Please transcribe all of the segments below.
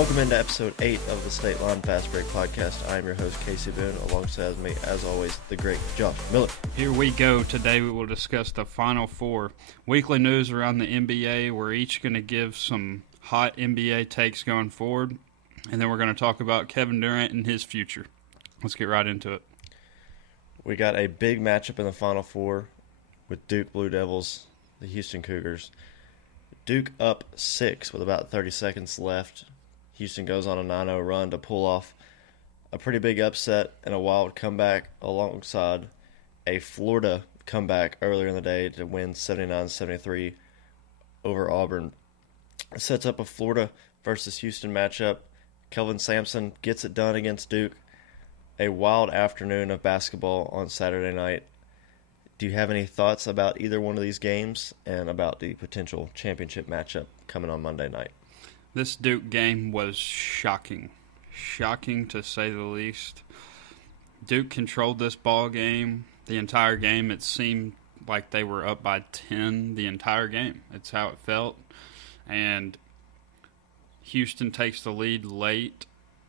Welcome into episode 8 of the State Line Fast Break Podcast. I am your host, Kasey Boone. Alongside me, as always, the great Josh Miller. Here we go. Today we will discuss the Final Four. Weekly news around the NBA. We're each going to give some hot NBA takes going forward. And then we're going to talk about Kevin Durant and his future. Let's get right into it. We got a big matchup in the Final Four with Duke Blue Devils, the Houston Cougars. Duke up 6 with about 30 seconds left. Houston goes on a 9-0 run to pull off a pretty big upset and a wild comeback alongside a Florida comeback earlier in the day to win 79-73 over Auburn. It sets up a Florida versus Houston matchup. Kelvin Sampson gets it done against Duke. A wild afternoon of basketball on Saturday night. Do you have any thoughts about either one of these games and about the potential championship matchup coming on Monday night? This Duke game was shocking. Shocking to say the least. Duke controlled this ball game. The entire game, it seemed like they were up by 10 the entire game. It's how it felt. And Houston takes the lead late,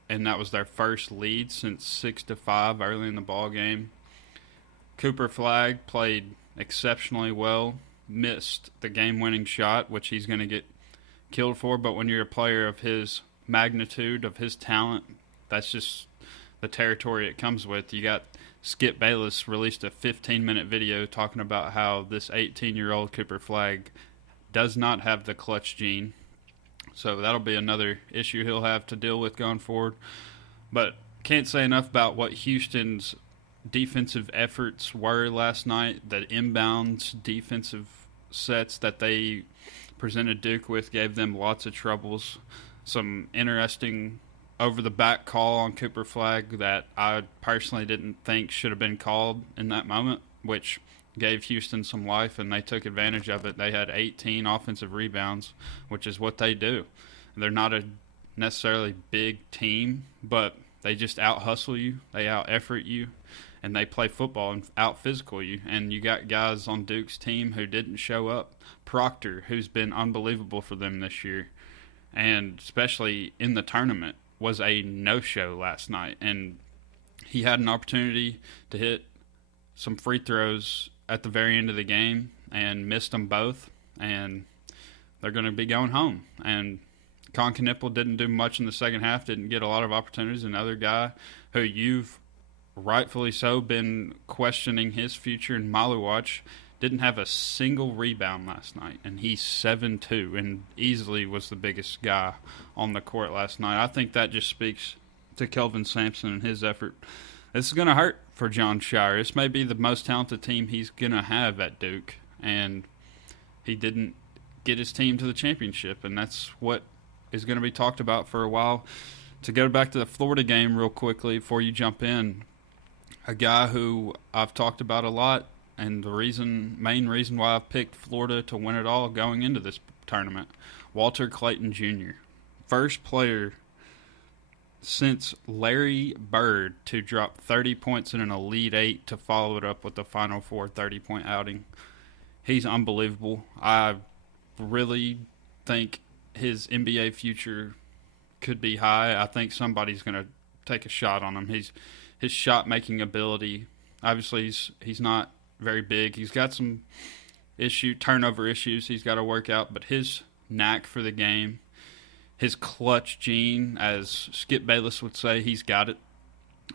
and that was their first lead since 6-5 early in the ball game. Cooper Flagg played exceptionally well, missed the game-winning shot, which he's going to get killed for, but when you're a player of his magnitude, of his talent, that's just the territory it comes with. You got Skip Bayless released a 15-minute video talking about how this 18-year-old Cooper Flagg does not have the clutch gene. So that'll be another issue he'll have to deal with going forward. But can't say enough about what Houston's defensive efforts were last night. The inbounds defensive sets that they presented Duke with gave them lots of troubles. Some interesting over-the-back call on Cooper Flagg that I personally didn't think should have been called in that moment, which gave Houston some life, and they took advantage of it. They had 18 offensive rebounds, which is what they do. They're not a necessarily big team, but they just out-hustle you, they out-effort you, and they play football and out-physical you. And you got guys on Duke's team who didn't show up. Proctor, who's been unbelievable for them this year, and especially in the tournament, was a no-show last night. And he had an opportunity to hit some free throws at the very end of the game and missed them both, and they're going to be going home. And Con Knipple didn't do much in the second half, didn't get a lot of opportunities. Another guy who you've rightfully so been questioning his future in Maluwatch didn't have a single rebound last night, and he's 7'2", and easily was the biggest guy on the court last night. I think that just speaks to Kelvin Sampson and his effort. This is going to hurt for John Shire. This may be the most talented team he's going to have at Duke, and he didn't get his team to the championship, and that's what is going to be talked about for a while. To go back to the Florida game real quickly before you jump in, a guy who I've talked about a lot, and the main reason why I've picked Florida to win it all going into this tournament, Walter Clayton Jr., first player since Larry Bird to drop 30 points in an Elite Eight to follow it up with the Final Four 30-point outing. He's unbelievable. I really think his NBA future could be high. I think somebody's going to take a shot on him. His shot-making ability, obviously he's not very big. He's got some turnover issues he's got to work out, but his knack for the game, his clutch gene, as Skip Bayless would say, he's got it.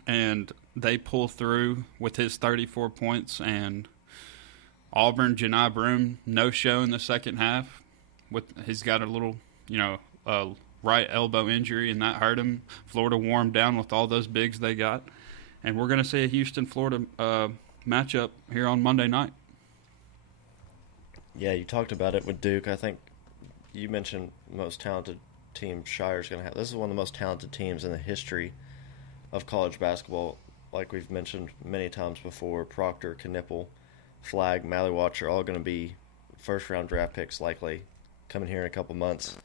And they pull through with his 34 points. And Auburn, Janai Broome, no-show in the second half. He's got a little, right elbow injury, and that hurt him. Florida wore him down with all those bigs they got. And we're going to see a Houston-Florida matchup here on Monday night. Yeah, you talked about it with Duke. I think you mentioned most talented team Shire's going to have. This is one of the most talented teams in the history of college basketball. Like we've mentioned many times before, Proctor, Knipple, Flagg, Maluwatch are all going to be first-round draft picks likely coming here in a couple months.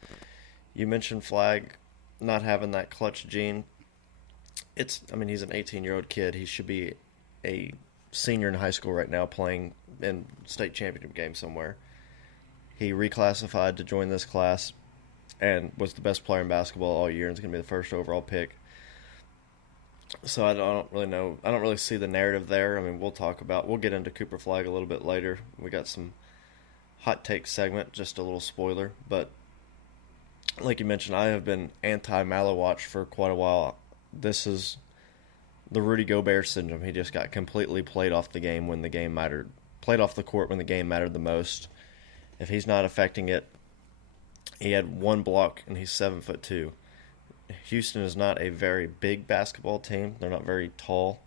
You mentioned Flagg not having that clutch gene. He's an 18-year-old kid. He should be a senior in high school right now playing in state championship game somewhere. He reclassified to join this class. and was the best player in basketball all year and is going to be the first overall pick. So I don't really know. I don't really see the narrative there. I mean, we'll get into Cooper Flag a little bit later. We got some hot take segment, just a little spoiler. But like you mentioned, I have been anti-Mallow watch for quite a while. This is the Rudy Gobert syndrome. He just got completely played off the game when the game mattered. Played off the court when the game mattered the most. If he's not affecting it, he had one block and he's 7'2". Houston is not a very big basketball team. They're not very tall.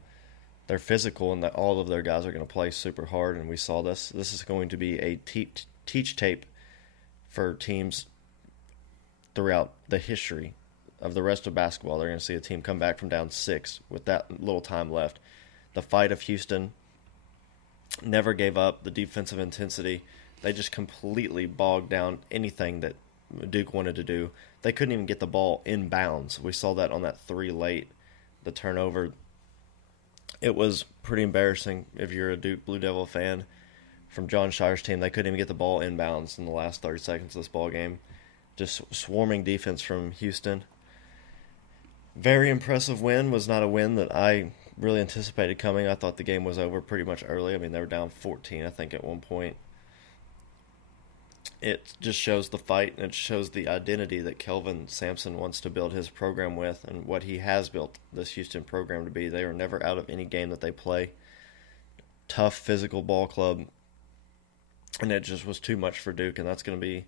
They're physical, and that all of their guys are going to play super hard, and we saw this. This is going to be a teach tape for teams throughout the history of the rest of basketball. They're going to see a team come back from down 6 with that little time left. The fight of Houston never gave up. The defensive intensity, they just completely bogged down anything that Duke wanted to do. They couldn't even get the ball in bounds. We saw that on that 3 late, the turnover. It was pretty embarrassing if you're a Duke Blue Devil fan. From John Shire's team, they couldn't even get the ball in bounds in the last 30 seconds of this ball game. Just swarming defense from Houston. Very impressive win. Was not a win that I really anticipated coming. I thought the game was over pretty much early. I mean, they were down 14, I think, at one point. It just shows the fight, and it shows the identity that Kelvin Sampson wants to build his program with and what he has built this Houston program to be. They are never out of any game that they play. Tough, physical ball club, and it just was too much for Duke, and that's going to be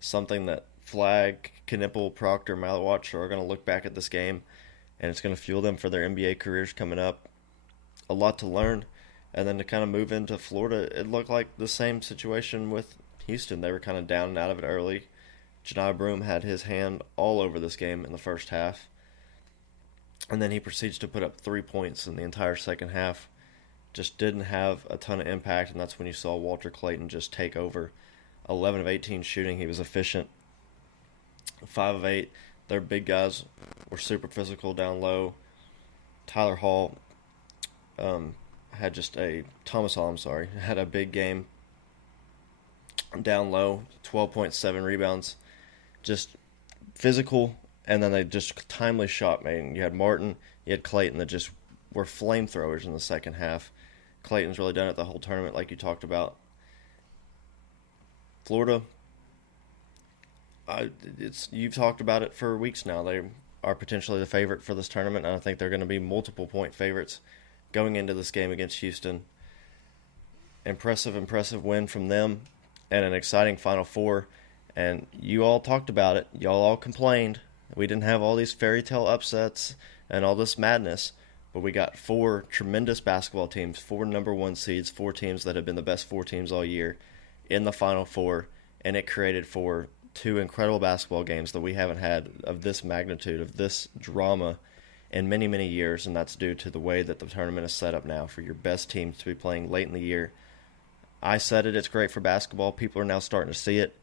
something that Flag, Knipple, Proctor, Malawatch are going to look back at this game, and it's going to fuel them for their NBA careers coming up. A lot to learn, and then to kind of move into Florida, it looked like the same situation with Houston. They were kind of down and out of it early. Janai Broome had his hand all over this game in the first half. And then he proceeds to put up 3 points in the entire second half. Just didn't have a ton of impact, and that's when you saw Walter Clayton just take over. 11 of 18 shooting. He was efficient. 5 of 8. Their big guys were super physical down low. Tyler Hall had just a... Thomas Hall, had a big game down low, 12.7 rebounds, just physical, and then they just timely shot made. You had Martin, you had Clayton that just were flamethrowers in the second half. Clayton's really done it the whole tournament, like you talked about. Florida, you've talked about it for weeks now. They are potentially the favorite for this tournament, and I think they're going to be multiple point favorites going into this game against Houston. Impressive win from them. And an exciting Final Four. And you all talked about it. Y'all all complained. We didn't have all these fairy tale upsets and all this madness. But we got 4 tremendous basketball teams, 4 number 1 seeds, 4 teams that have been the best 4 teams all year in the Final Four. And it created for 2 incredible basketball games that we haven't had of this magnitude, of this drama in many, many years. And that's due to the way that the tournament is set up now for your best teams to be playing late in the year. I said it, it's great for basketball. People are now starting to see it.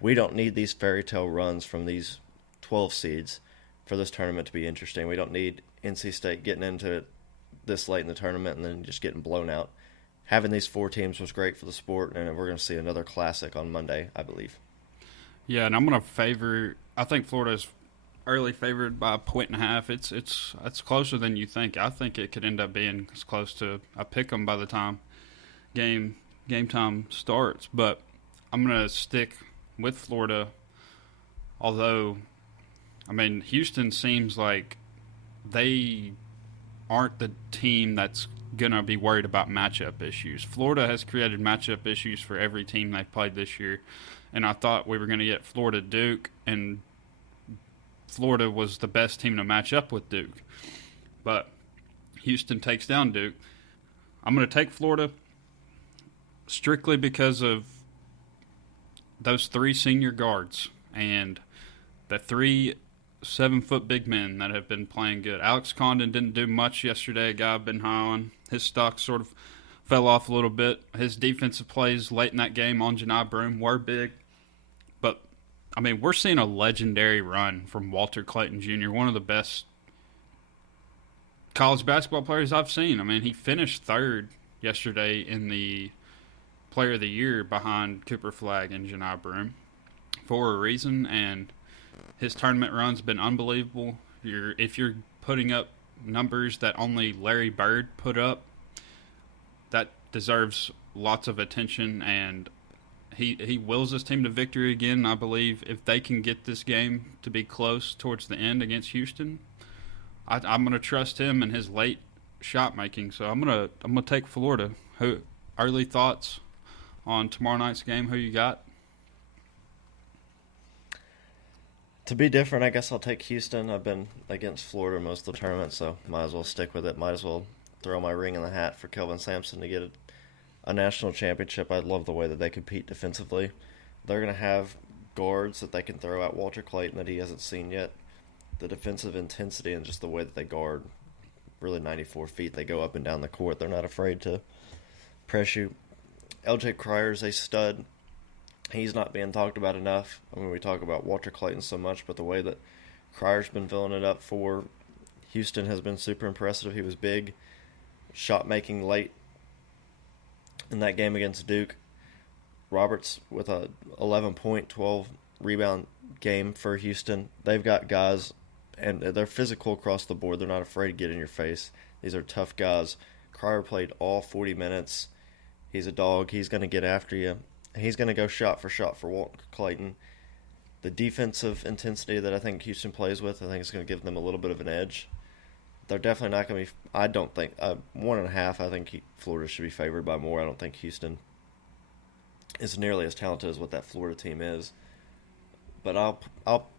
We don't need these fairy tale runs from these 12 seeds for this tournament to be interesting. We don't need NC State getting into it this late in the tournament and then just getting blown out. Having these 4 teams was great for the sport, and we're going to see another classic on Monday, I believe. Yeah, and I'm going to favor – I think Florida's early favored by 1.5. It's closer than you think. I think it could end up being as close to a pick 'em by the time game time starts, but I'm going to stick with Florida, although, I mean, Houston seems like they aren't the team that's going to be worried about matchup issues. Florida has created matchup issues for every team they've played this year, and I thought we were going to get Florida-Duke, and Florida was the best team to match up with Duke, but Houston takes down Duke. I'm going to take Florida strictly because of those 3 senior guards and the 3 7-foot big men that have been playing good. Alex Condon didn't do much yesterday, a guy I've been high on. His stock sort of fell off a little bit. His defensive plays late in that game on Janai Broome were big. But, I mean, we're seeing a legendary run from Walter Clayton Jr., one of the best college basketball players I've seen. I mean, he finished 3rd yesterday in the Player of the Year behind Cooper Flag and Janai Broome for a reason, and His tournament run's been unbelievable. If you're putting up numbers that only Larry Bird put up, that deserves lots of attention, and he wills his team to victory again. I believe if they can get this game to be close towards the end against Houston, I'm going to trust him and his late shot making. So I'm gonna take Florida. Early thoughts on tomorrow night's game? Who you got? To be different, I guess I'll take Houston. I've been against Florida most of the tournament, so might as well stick with it. Might as well throw my ring in the hat for Kelvin Sampson to get a national championship. I love the way that they compete defensively. They're going to have guards that they can throw at Walter Clayton that he hasn't seen yet. The defensive intensity and just the way that they guard, really 94 feet, they go up and down the court. They're not afraid to press you. LJ Cryer's a stud. He's not being talked about enough. I mean, we talk about Walter Clayton so much, but the way that Cryer's been filling it up for Houston has been super impressive. He was big, shot making late in that game against Duke. Roberts with a 11-point, 12 rebound game for Houston. They've got guys, and they're physical across the board. They're not afraid to get in your face. These are tough guys. Cryer played all 40 minutes. He's a dog. He's going to get after you. He's going to go shot for Walter Clayton. The defensive intensity that I think Houston plays with, I think it's going to give them a little bit of an edge. They're definitely not going to be, I don't think, 1.5, I think Florida should be favored by more. I don't think Houston is nearly as talented as what that Florida team is. But I'll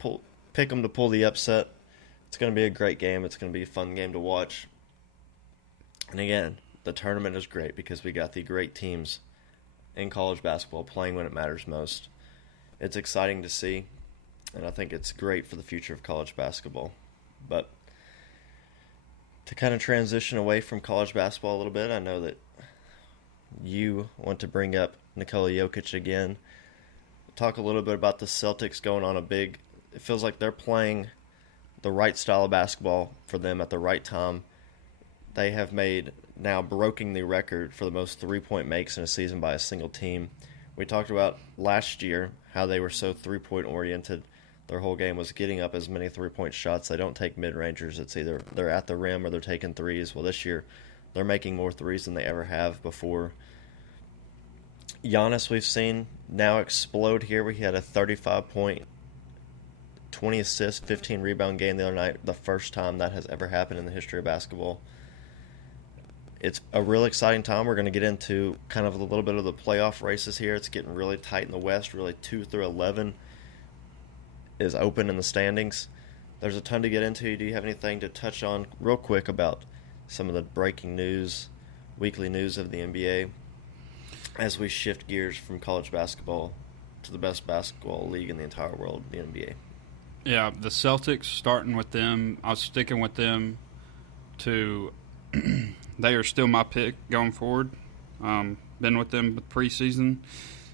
pick them to pull the upset. It's going to be a great game. It's going to be a fun game to watch. And again, the tournament is great because we got the great teams in college basketball playing when it matters most. It's exciting to see, and I think it's great for the future of college basketball. But to kind of transition away from college basketball a little bit, I know that you want to bring up Nikola Jokic again. Talk a little bit about the Celtics going on it feels like they're playing the right style of basketball for them at the right time. They have broken the record for the most three-point makes in a season by a single team. We talked about last year how they were so three-point oriented. Their whole game was getting up as many three-point shots. They don't take mid-rangers. It's either they're at the rim or they're taking threes. Well, this year they're making more threes than they ever have before. Giannis, we've seen now explode here. He had a 35-point, 20 assist, 15 rebound game the other night. The first time that has ever happened in the history of basketball. It's a real exciting time. We're going to get into kind of a little bit of the playoff races here. It's getting really tight in the West. Really 2 through 11 is open in the standings. There's a ton to get into. Do you have anything to touch on real quick about some of the breaking news, weekly news of the NBA as we shift gears from college basketball to the best basketball league in the entire world, the NBA? Yeah, the Celtics, starting with them, I was sticking with them to they are still my pick going forward. Been with them with preseason,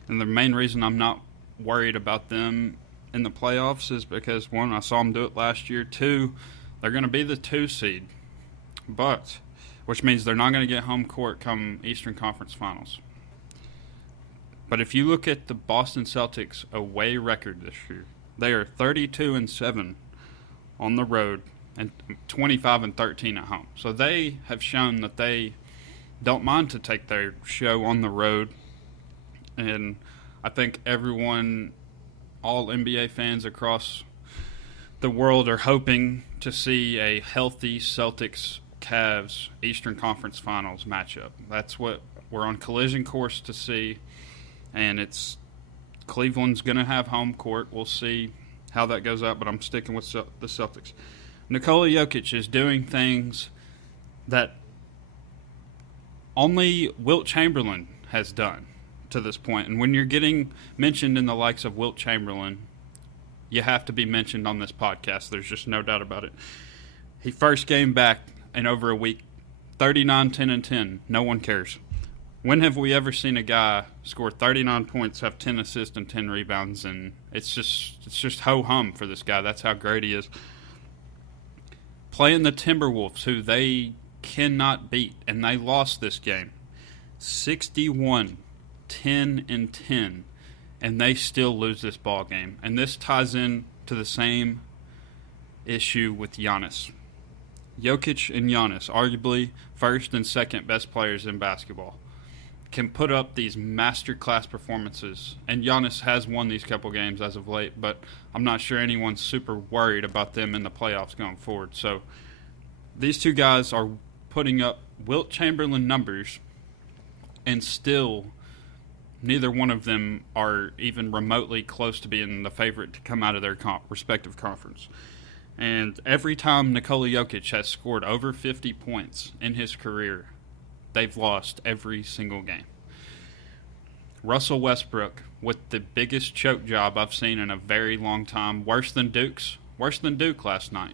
and the main reason I'm not worried about them in the playoffs is because, one, I saw them do it last year. Two, they're going to be the 2 seed, which means they're not going to get home court come Eastern Conference Finals. But if you look at the Boston Celtics away record this year, they are 32-7 on the road and 25-13 at home. So they have shown that they don't mind to take their show on the road. And I think all NBA fans across the world are hoping to see a healthy Celtics-Cavs Eastern Conference Finals matchup. That's what we're on collision course to see. And Cleveland's going to have home court. We'll see how that goes out, but I'm sticking with the Celtics. Nikola Jokic is doing things that only Wilt Chamberlain has done to this point. And when you're getting mentioned in the likes of Wilt Chamberlain, you have to be mentioned on this podcast. There's just no doubt about it. He first game back in over a week, 39, 10, and 10. No one cares. When have we ever seen a guy score 39 points, have 10 assists and 10 rebounds, and it's just ho-hum for this guy. That's how great he is. Playing the Timberwolves, who they cannot beat, and they lost this game. 61, 10, and 10, and they still lose this ball game. And this ties in to the same issue with Giannis. Jokic and Giannis, arguably first and second best players in basketball, can put up these masterclass performances. And Giannis has won these couple games as of late, but I'm not sure anyone's super worried about them in the playoffs going forward. So these two guys are putting up Wilt Chamberlain numbers, and still neither one of them are even remotely close to being the favorite to come out of their respective conference. And every time Nikola Jokic has scored over 50 points in his career, they've lost every single game. Russell Westbrook, with the biggest choke job I've seen in a very long time, worse than Duke last night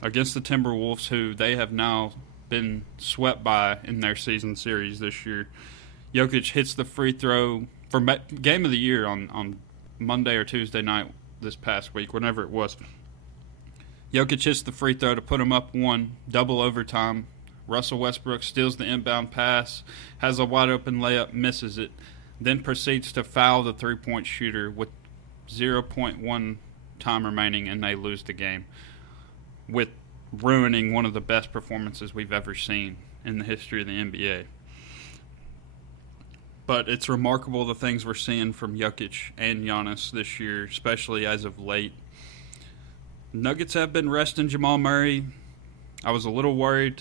against the Timberwolves, who they have now been swept by in their season series this year. Jokic hits the free throw for game of the year on Monday or Tuesday night this past week, whenever it was. Jokic hits the free throw to put him up one, double overtime. Russell Westbrook steals the inbound pass, has a wide-open layup, misses it, then proceeds to foul the three-point shooter with 0.1 time remaining, and they lose the game, with ruining one of the best performances we've ever seen in the history of the NBA. But it's remarkable the things we're seeing from Jokic and Giannis this year, especially as of late. Nuggets have been resting Jamal Murray. I was a little worried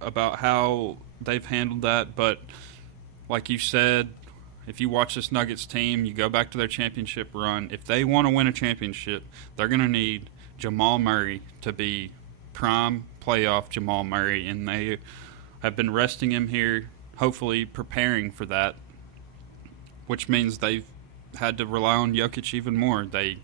about how they've handled that, but like you said, if you watch this Nuggets team, you go back to their championship run, if they want to win a championship, they're going to need Jamal Murray to be prime playoff Jamal Murray, and they have been resting him here, hopefully preparing for that, which means they've had to rely on Jokic even more. They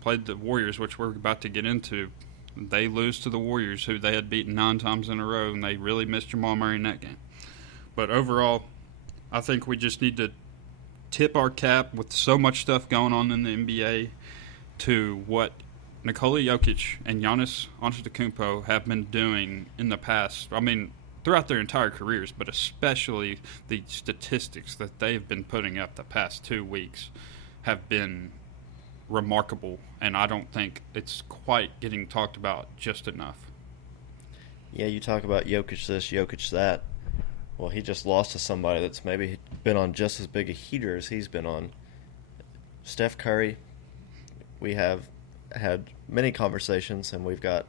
played the Warriors, which we're about to get into. They lose to the Warriors, who they had beaten 9 times in a row, and they really missed Jamal Murray in that game. But overall, I think we just need to tip our cap with so much stuff going on in the NBA to what Nikola Jokic and Giannis Antetokounmpo have been doing in the past. I mean, throughout their entire careers, but especially the statistics that they've been putting up the past 2 weeks have been remarkable, and I don't think it's quite getting talked about just enough. Yeah, you talk about Jokic this, Jokic that. Well, he just lost to somebody that's maybe been on just as big a heater as he's been on. Steph Curry, we have had many conversations, and we've got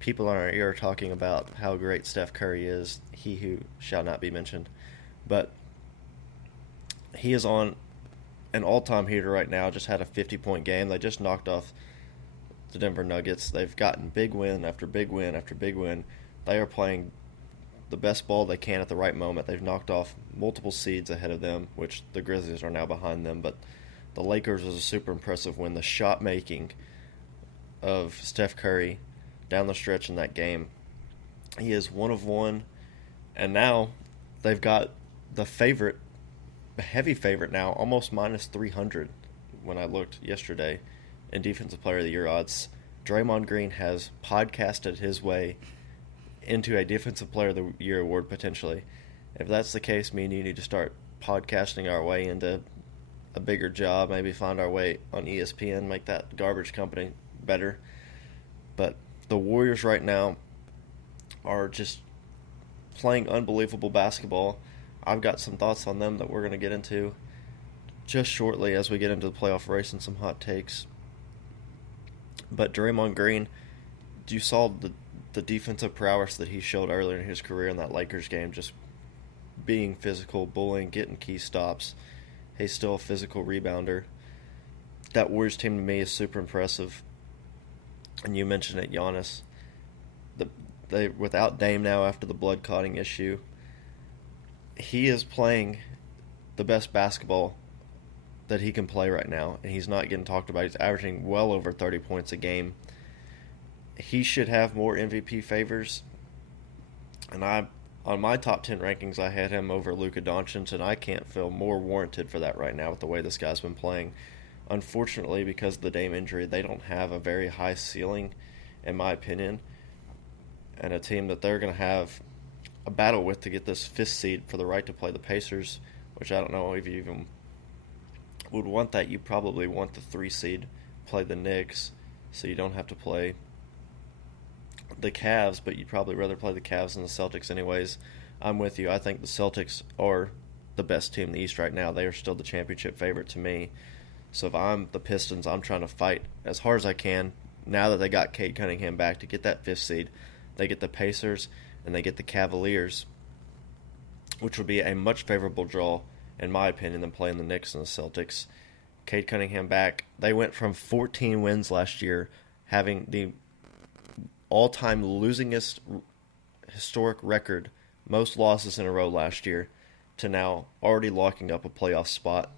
people on our ear talking about how great Steph Curry is, he who shall not be mentioned. But he is on an all-time heater right now, just had a 50-point game. They just knocked off the Denver Nuggets. They've gotten big win after big win after big win. They are playing the best ball they can at the right moment. They've knocked off multiple seeds ahead of them, which the Grizzlies are now behind them. But the Lakers was a super impressive win. The shot making of Steph Curry down the stretch in that game, he is 1 of 1, and now they've got the favorite, heavy favorite now, almost minus 300 when I looked yesterday in Defensive Player of the Year odds. Draymond Green has podcasted his way into a Defensive Player of the Year award potentially. If that's the case, me and you need to start podcasting our way into a bigger job, maybe find our way on ESPN, make that garbage company better. But the Warriors right now are just playing unbelievable basketball. I've got some thoughts on them that we're going to get into just shortly as we get into the playoff race and some hot takes. But Draymond Green, you saw the defensive prowess that he showed earlier in his career in that Lakers game, just being physical, bullying, getting key stops. He's still a physical rebounder. That Warriors team to me is super impressive. And you mentioned it, Giannis. They without Dame now after the blood clotting issue, he is playing the best basketball that he can play right now, and he's not getting talked about. He's averaging well over 30 points a game. He should have more MVP favors, and on my top 10 rankings, I had him over Luka Doncic, and I can't feel more warranted for that right now with the way this guy's been playing. Unfortunately, because of the Dame injury, they don't have a very high ceiling, in my opinion, and a team that they're going to have a battle with to get this 5th seed for the right to play the Pacers, which I don't know if you even would want that. You probably want the 3 seed play the Knicks, so you don't have to play the Cavs, but you'd probably rather play the Cavs than the Celtics anyways. I'm with you. I think the Celtics are the best team in the East right now. They are still the championship favorite to me. So if I'm the Pistons, I'm trying to fight as hard as I can now that they got Cade Cunningham back to get that 5th seed. They get the Pacers and they get the Cavaliers, which would be a much favorable draw, in my opinion, than playing the Knicks and the Celtics. Cade Cunningham back. They went from 14 wins last year, having the all-time losingest historic record, most losses in a row last year, to now already locking up a playoff spot.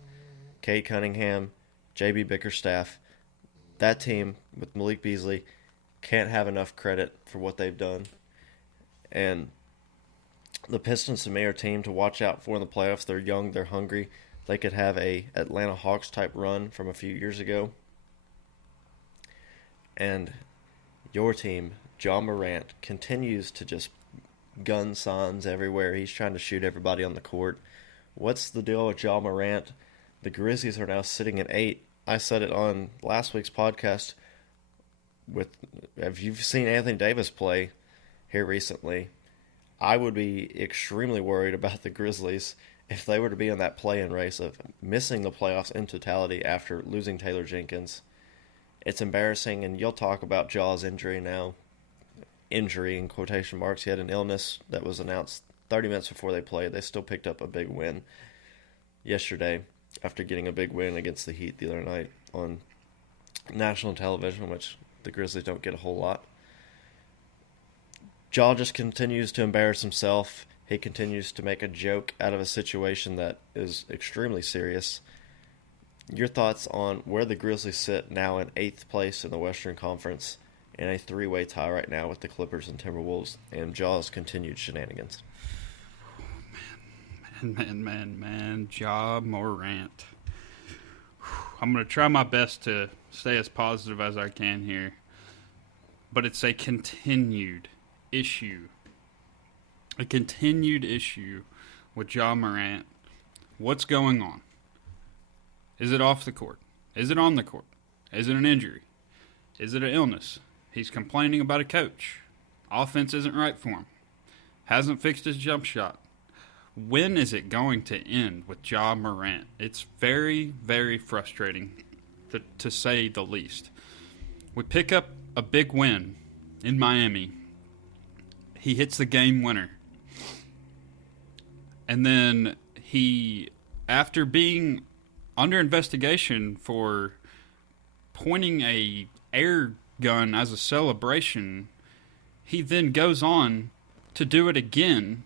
Cade Cunningham, J.B. Bickerstaff, that team with Malik Beasley can't have enough credit for what they've done. And the Pistons, to me, are a team to watch out for in the playoffs. They're young, they're hungry. They could have a Atlanta Hawks type run from a few years ago. And your team, Ja Morant, continues to just gun signs everywhere. He's trying to shoot everybody on the court. What's the deal with Ja Morant? The Grizzlies are now sitting at 8. I said it on last week's podcast. If you've seen Anthony Davis play here recently, I would be extremely worried about the Grizzlies if they were to be in that play-in race of missing the playoffs in totality after losing Taylor Jenkins. It's embarrassing, and you'll talk about Ja's injury now. Injury in quotation marks. He had an illness that was announced 30 minutes before they played. They still picked up a big win yesterday after getting a big win against the Heat the other night on national television, which the Grizzlies don't get a whole lot. Ja just continues to embarrass himself. He continues to make a joke out of a situation that is extremely serious. Your thoughts on where the Grizzlies sit now in 8th place in the Western Conference in a 3-way tie right now with the Clippers and Timberwolves and Ja's continued shenanigans? Man. Ja Morant. I'm going to try my best to stay as positive as I can here. But it's a continued issue. A continued issue with Ja Morant. What's going on? Is it off the court? Is it on the court? Is it an injury? Is it an illness? He's complaining about a coach. Offense isn't right for him. Hasn't fixed his jump shot. When is it going to end with Ja Morant? It's very, very frustrating, to say the least. We pick up a big win in Miami. He hits the game winner. And then he, after being under investigation for pointing a air gun as a celebration, he then goes on to do it again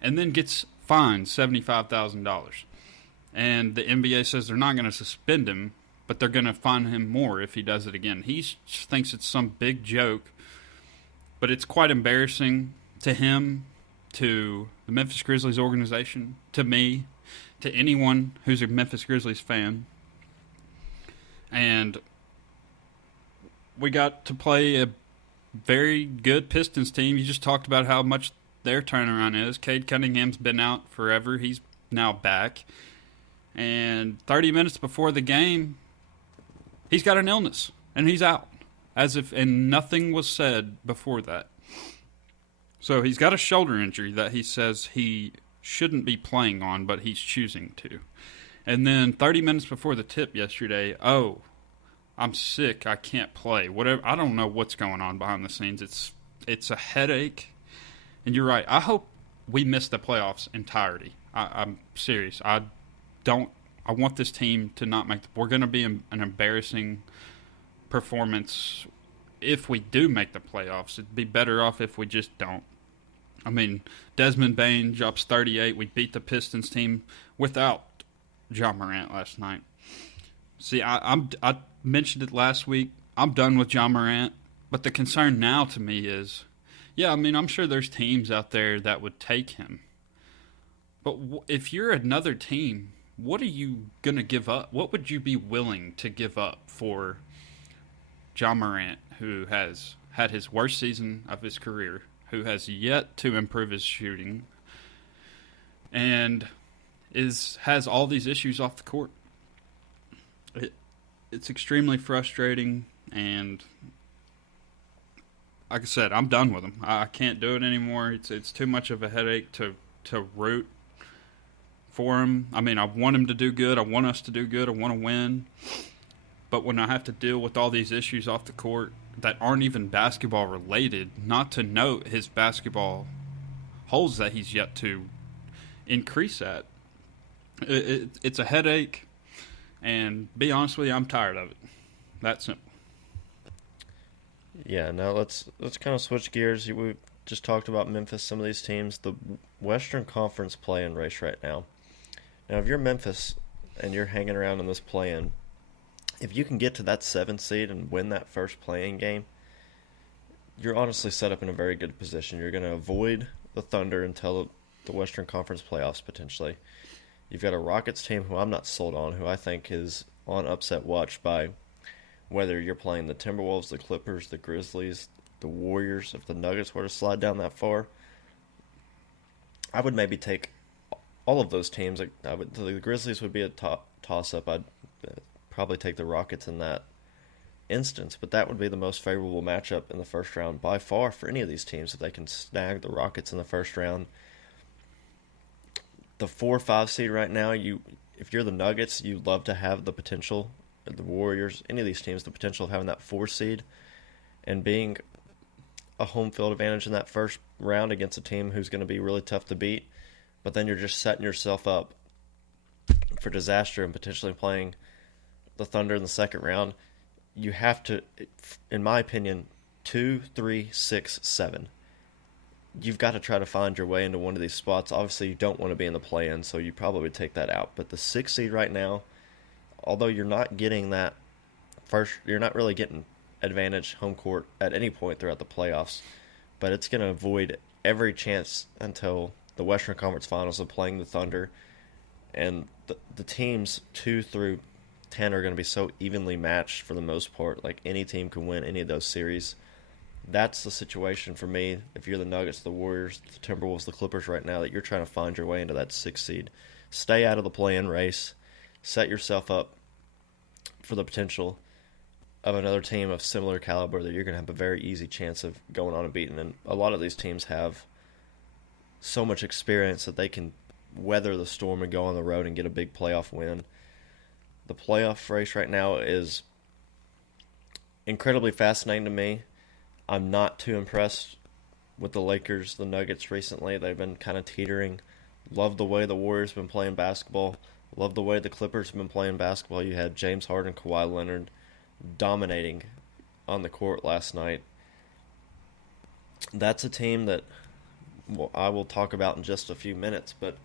and then gets fined $75,000. And the NBA says they're not going to suspend him, but they're going to fine him more if he does it again. He thinks it's some big joke, but it's quite embarrassing to him, to the Memphis Grizzlies organization, to me, to anyone who's a Memphis Grizzlies fan. And we got to play a very good Pistons team. You just talked about how much their turnaround is. Cade Cunningham's been out forever. He's now back. And 30 minutes before the game, he's got an illness, and he's out. And nothing was said before that. So he's got a shoulder injury that he says he shouldn't be playing on, but he's choosing to. And then 30 minutes before the tip yesterday, I'm sick, I can't play. Whatever, I don't know what's going on behind the scenes. It's a headache. And you're right. I hope we miss the playoffs entirety. I'm serious. I want this team to not make we're going to be an embarrassing performance if we do make the playoffs. It'd be better off if we just don't. I mean, Desmond Bane drops 38. We beat the Pistons team without Ja Morant last night. See, I mentioned it last week. I'm done with Ja Morant. But the concern now to me is, I'm sure there's teams out there that would take him. But if you're another team, what are you going to give up? What would you be willing to give up for Ja Morant, who has had his worst season of his career, who has yet to improve his shooting, and has all these issues off the court? it's extremely frustrating, and like I said, I'm done with them. I can't do it anymore. It's too much of a headache to root for him. I mean, I want him to do good. I want us to do good. I want to win. But when I have to deal with all these issues off the court that aren't even basketball related, not to note his basketball holes that he's yet to increase at, it's a headache. And be honest with you, I'm tired of it. That simple. Yeah, now let's kind of switch gears. We just talked about Memphis, some of these teams. The Western Conference play-in race right now. Now, if you're Memphis and you're hanging around in this play-in, if you can get to that 7th seed and win that first play-in game, you're honestly set up in a very good position. You're going to avoid the Thunder until the Western Conference playoffs, potentially. You've got a Rockets team who I'm not sold on, who I think is on upset watch by whether you're playing the Timberwolves, the Clippers, the Grizzlies, the Warriors. If the Nuggets were to slide down that far, I would maybe take all of those teams. The Grizzlies would be a toss-up. I'd probably take the Rockets in that instance, but that would be the most favorable matchup in the first round by far for any of these teams if they can snag the Rockets in the first round. The 4-5 seed right now, if you're the Nuggets, you'd love to have the potential, the Warriors, any of these teams, the potential of having that 4 seed and being a home field advantage in that first round against a team who's going to be really tough to beat. But then you're just setting yourself up for disaster and potentially playing the Thunder in the second round. You have to, in my opinion, 2, 3, 6, 7. You've got to try to find your way into one of these spots. Obviously, you don't want to be in the play-in, so you probably would take that out. But the 6th seed right now, although you're not getting that first, you're not really getting advantage home court at any point throughout the playoffs, but it's going to avoid every chance until the Western Conference Finals of playing the Thunder. And the teams 2 through 10 are going to be so evenly matched for the most part. Like, any team can win any of those series. That's the situation for me. If you're the Nuggets, the Warriors, the Timberwolves, the Clippers right now, that you're trying to find your way into that 6th seed. Stay out of the play-in race. Set yourself up for the potential of another team of similar caliber that you're going to have a very easy chance of going on and beating. And a lot of these teams have so much experience that they can weather the storm and go on the road and get a big playoff win. The playoff race right now is incredibly fascinating to me. I'm not too impressed with the Lakers, the Nuggets recently. They've been kind of teetering. Love the way the Warriors have been playing basketball. Love the way the Clippers have been playing basketball. You had James Harden, Kawhi Leonard dominating on the court last night. That's a team that I will talk about in just a few minutes, but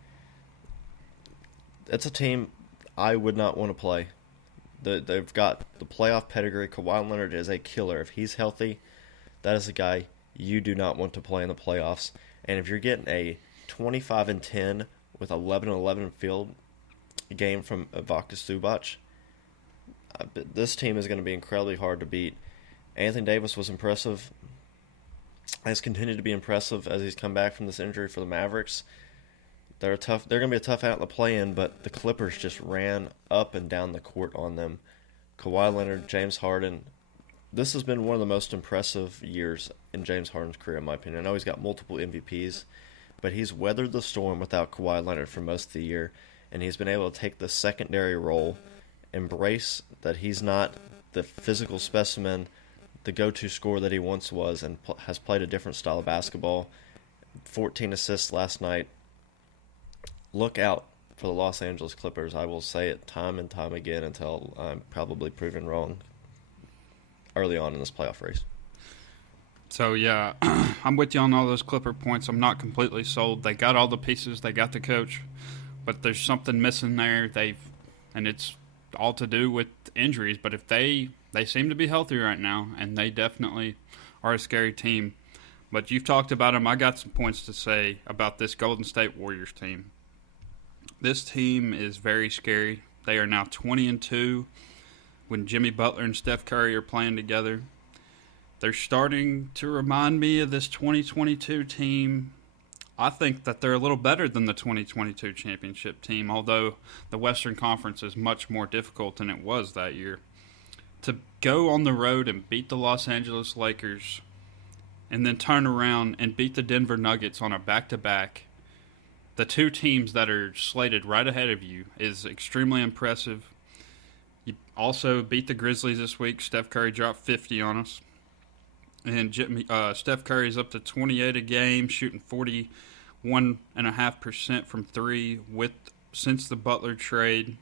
it's a team I would not want to play. They've got the playoff pedigree. Kawhi Leonard is a killer. If he's healthy, that is a guy you do not want to play in the playoffs. And if you're getting a 25-10 with 11-11 field game from Ivica Zubac, this team is going to be incredibly hard to beat. Anthony Davis was impressive. Has continued to be impressive as he's come back from this injury for the Mavericks. They're going to be a tough out in the play-in, but the Clippers just ran up and down the court on them. Kawhi Leonard, James Harden. This has been one of the most impressive years in James Harden's career, in my opinion. I know he's got multiple MVPs, but he's weathered the storm without Kawhi Leonard for most of the year, and he's been able to take the secondary role, embrace that he's not the physical specimen, the go-to scorer that he once was, and has played a different style of basketball. 14 assists last night. Look out for the Los Angeles Clippers. I will say it time and time again until I'm probably proven wrong early on in this playoff race. So, yeah, I'm with you on all those Clipper points. I'm not completely sold. They got all the pieces. They got the coach. But there's something missing there. And it's all to do with injuries. But if they seem to be healthy right now, and they definitely are a scary team. But you've talked about them. I got some points to say about this Golden State Warriors team. This team is very scary. They are now 20-2 when Jimmy Butler and Steph Curry are playing together. They're starting to remind me of this 2022 team. I think that they're a little better than the 2022 championship team, although the Western Conference is much more difficult than it was that year. to go on the road and beat the Los Angeles Lakers and then turn around and beat the Denver Nuggets on a back-to-back, the two teams that are slated right ahead of you, is extremely impressive. You also beat the Grizzlies this week. Steph Curry dropped 50 on us. And Steph Curry's up to 28 a game, shooting 41.5% from three since the Butler trade.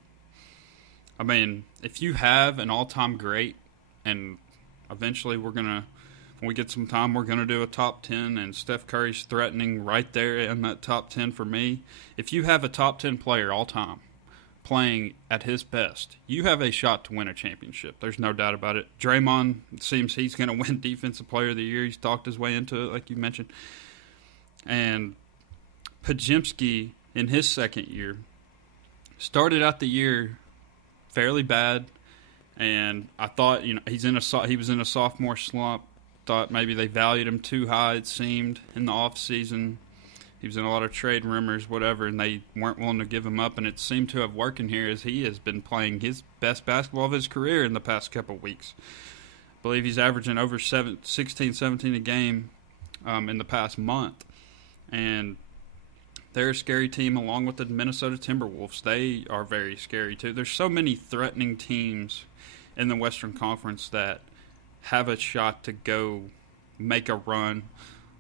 I mean, if you have an all-time great, and eventually when we get some time, we're going to do a top 10, and Steph Curry's threatening right there in that top 10 for me. If you have a top 10 player all-time playing at his best, you have a shot to win a championship. There's no doubt about it. Draymond, it seems he's going to win Defensive Player of the Year. He's talked his way into it, like you mentioned. And Podziemski, in his second year, started out the year fairly bad, and I thought, he was in a sophomore slump. Thought maybe they valued him too high, it seemed, in the offseason. He was in a lot of trade rumors, whatever, and they weren't willing to give him up, and it seemed to have worked in here as he has been playing his best basketball of his career in the past couple of weeks. I believe he's averaging over 16, 17 a game in the past month, and they're a scary team along with the Minnesota Timberwolves. They are very scary, too. There's so many threatening teams in the Western Conference that have a shot to go make a run,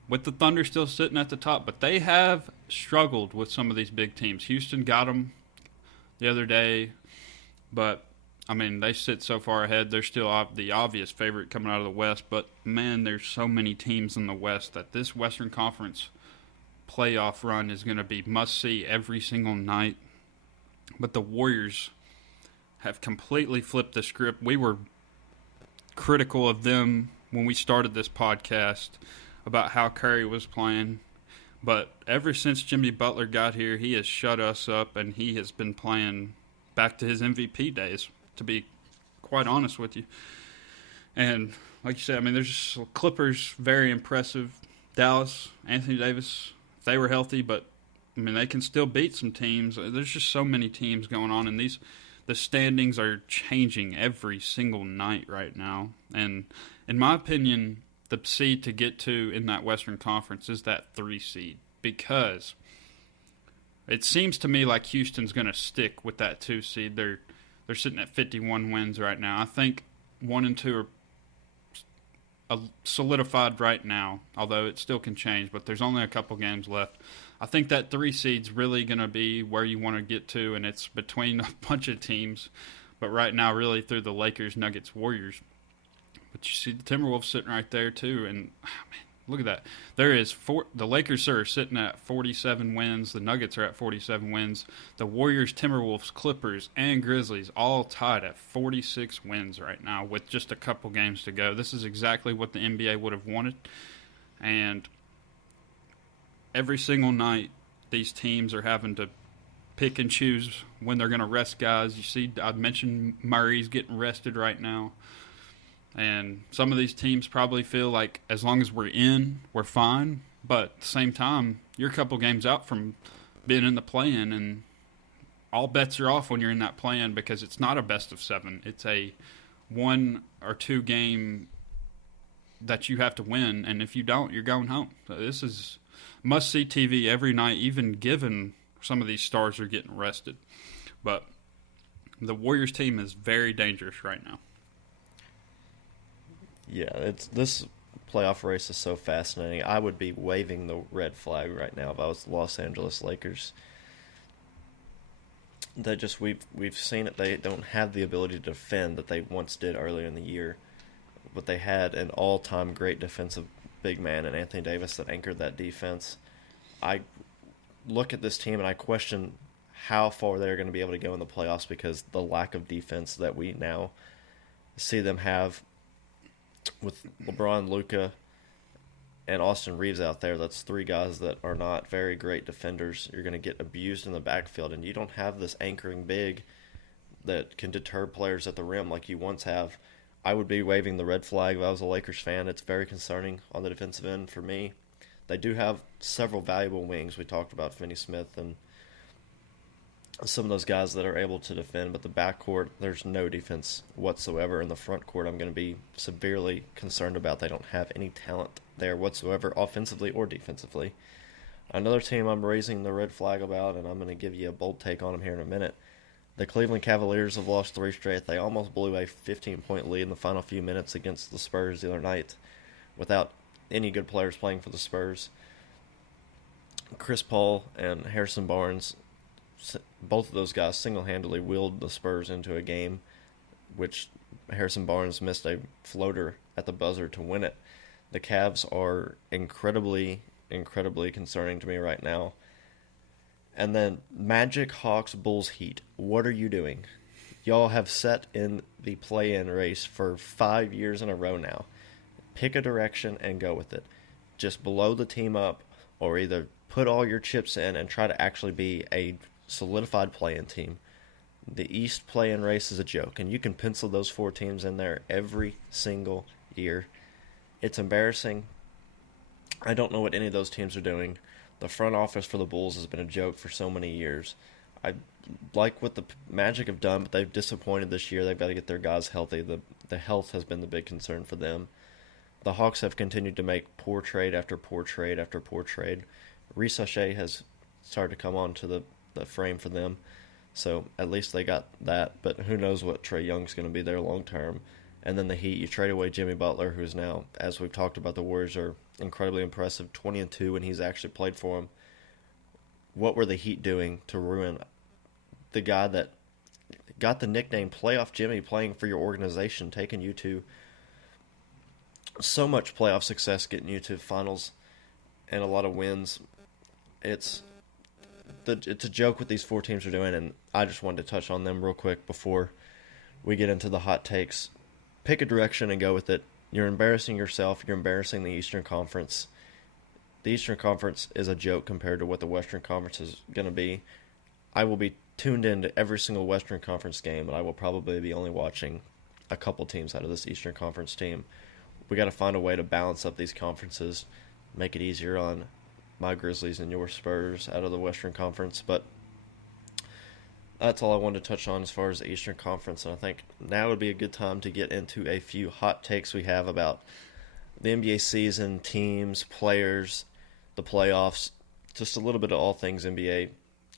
with the Thunder still sitting at the top. But they have struggled with some of these big teams. Houston got them the other day, but, I mean, they sit so far ahead. They're still the obvious favorite coming out of the West. But, man, there's so many teams in the West that this Western Conference playoff run is going to be must-see every single night. But the Warriors have completely flipped the script. We were critical of them when we started this podcast about how Curry was playing, but ever since Jimmy Butler got here, he has shut us up, and he has been playing back to his MVP days, to be quite honest with you. And like you said, I mean, there's just Clippers, very impressive. Dallas, Anthony Davis, if they were healthy, but I mean, they can still beat some teams. There's just so many teams going on, and the standings are changing every single night right now. And in my opinion, the seed to get to in that Western Conference is that 3 seed, because it seems to me like Houston's going to stick with that 2 seed. They're sitting at 51 wins right now. I think 1 and 2 are solidified right now, although it still can change, but there's only a couple games left. I think that 3 seed's really going to be where you want to get to, and it's between a bunch of teams. But right now, really through the Lakers, Nuggets, Warriors. But you see the Timberwolves sitting right there too, and man, look at that. The Lakers are sitting at 47 wins. The Nuggets are at 47 wins. The Warriors, Timberwolves, Clippers, and Grizzlies all tied at 46 wins right now with just a couple games to go. This is exactly what the NBA would have wanted, and every single night, these teams are having to pick and choose when they're going to rest guys. You see, I mentioned Murray's getting rested right now. And some of these teams probably feel like as long as we're in, we're fine. But at the same time, you're a couple games out from being in the play-in, and all bets are off when you're in that play-in because it's not a best of 7. It's a 1 or 2 game that you have to win, and if you don't, you're going home. So this is must-see TV every night, even given some of these stars are getting rested. But the Warriors team is very dangerous right now. Yeah, this playoff race is so fascinating. I would be waving the red flag right now if I was the Los Angeles Lakers. We've seen it. They don't have the ability to defend that they once did earlier in the year, but they had an all-time great defensive big man in Anthony Davis that anchored that defense. I look at this team and I question how far they're going to be able to go in the playoffs because the lack of defense that we now see them have with LeBron, Luka, and Austin Reeves out there. That's 3 guys that are not very great defenders. You're going to get abused in the backfield, and you don't have this anchoring big that can deter players at the rim like you once have. I would be waving the red flag if I was a Lakers fan. It's very concerning on the defensive end for me. They do have several valuable wings. We talked about Finney Smith and some of those guys that are able to defend, but the backcourt, there's no defense whatsoever. In the front court, I'm going to be severely concerned about. They don't have any talent there whatsoever, offensively or defensively. Another team I'm raising the red flag about, and I'm going to give you a bold take on them here in a minute. The Cleveland Cavaliers have lost 3 straight. They almost blew a 15-point lead in the final few minutes against the Spurs the other night without any good players playing for the Spurs. Chris Paul and Harrison Barnes, both of those guys single-handedly willed the Spurs into a game, which Harrison Barnes missed a floater at the buzzer to win it. The Cavs are incredibly concerning to me right now. And then Magic, Hawks, Bulls, Heat. What are you doing? Y'all have sat in the play-in race for 5 years in a row now. Pick a direction and go with it. Just blow the team up, or either put all your chips in and try to actually be a solidified play-in team. The East play-in race is a joke, and you can pencil those 4 teams in there every single year. It's embarrassing. I don't know what any of those teams are doing. The front office for the Bulls has been a joke for so many years. I like what the Magic have done, but they've disappointed this year. They've got to get their guys healthy. The health has been the big concern for them. The Hawks have continued to make poor trade after poor trade after poor trade. Reece Shea has started to come onto the frame for them, so at least they got that. But who knows what Trae Young's going to be there long term. And then the Heat, you trade away Jimmy Butler, who's now, as we've talked about, the Warriors are incredibly impressive, 20-2 when he's actually played for them. What were the Heat doing to ruin the guy that got the nickname Playoff Jimmy, playing for your organization, taking you to so much playoff success, getting you to finals and a lot of wins? It's a joke what these 4 teams are doing, and I just wanted to touch on them real quick before we get into the hot takes. Pick a direction and go with it. You're embarrassing yourself. You're embarrassing the Eastern Conference. The Eastern Conference is a joke compared to what the Western Conference is going to be. I will be tuned into every single Western Conference game, and I will probably be only watching a couple teams out of this Eastern Conference team. We got to find a way to balance up these conferences, make it easier on my Grizzlies and your Spurs out of the Western Conference, but that's all I wanted to touch on as far as the Eastern Conference, and I think now would be a good time to get into a few hot takes we have about the NBA season, teams, players, the playoffs, just a little bit of all things NBA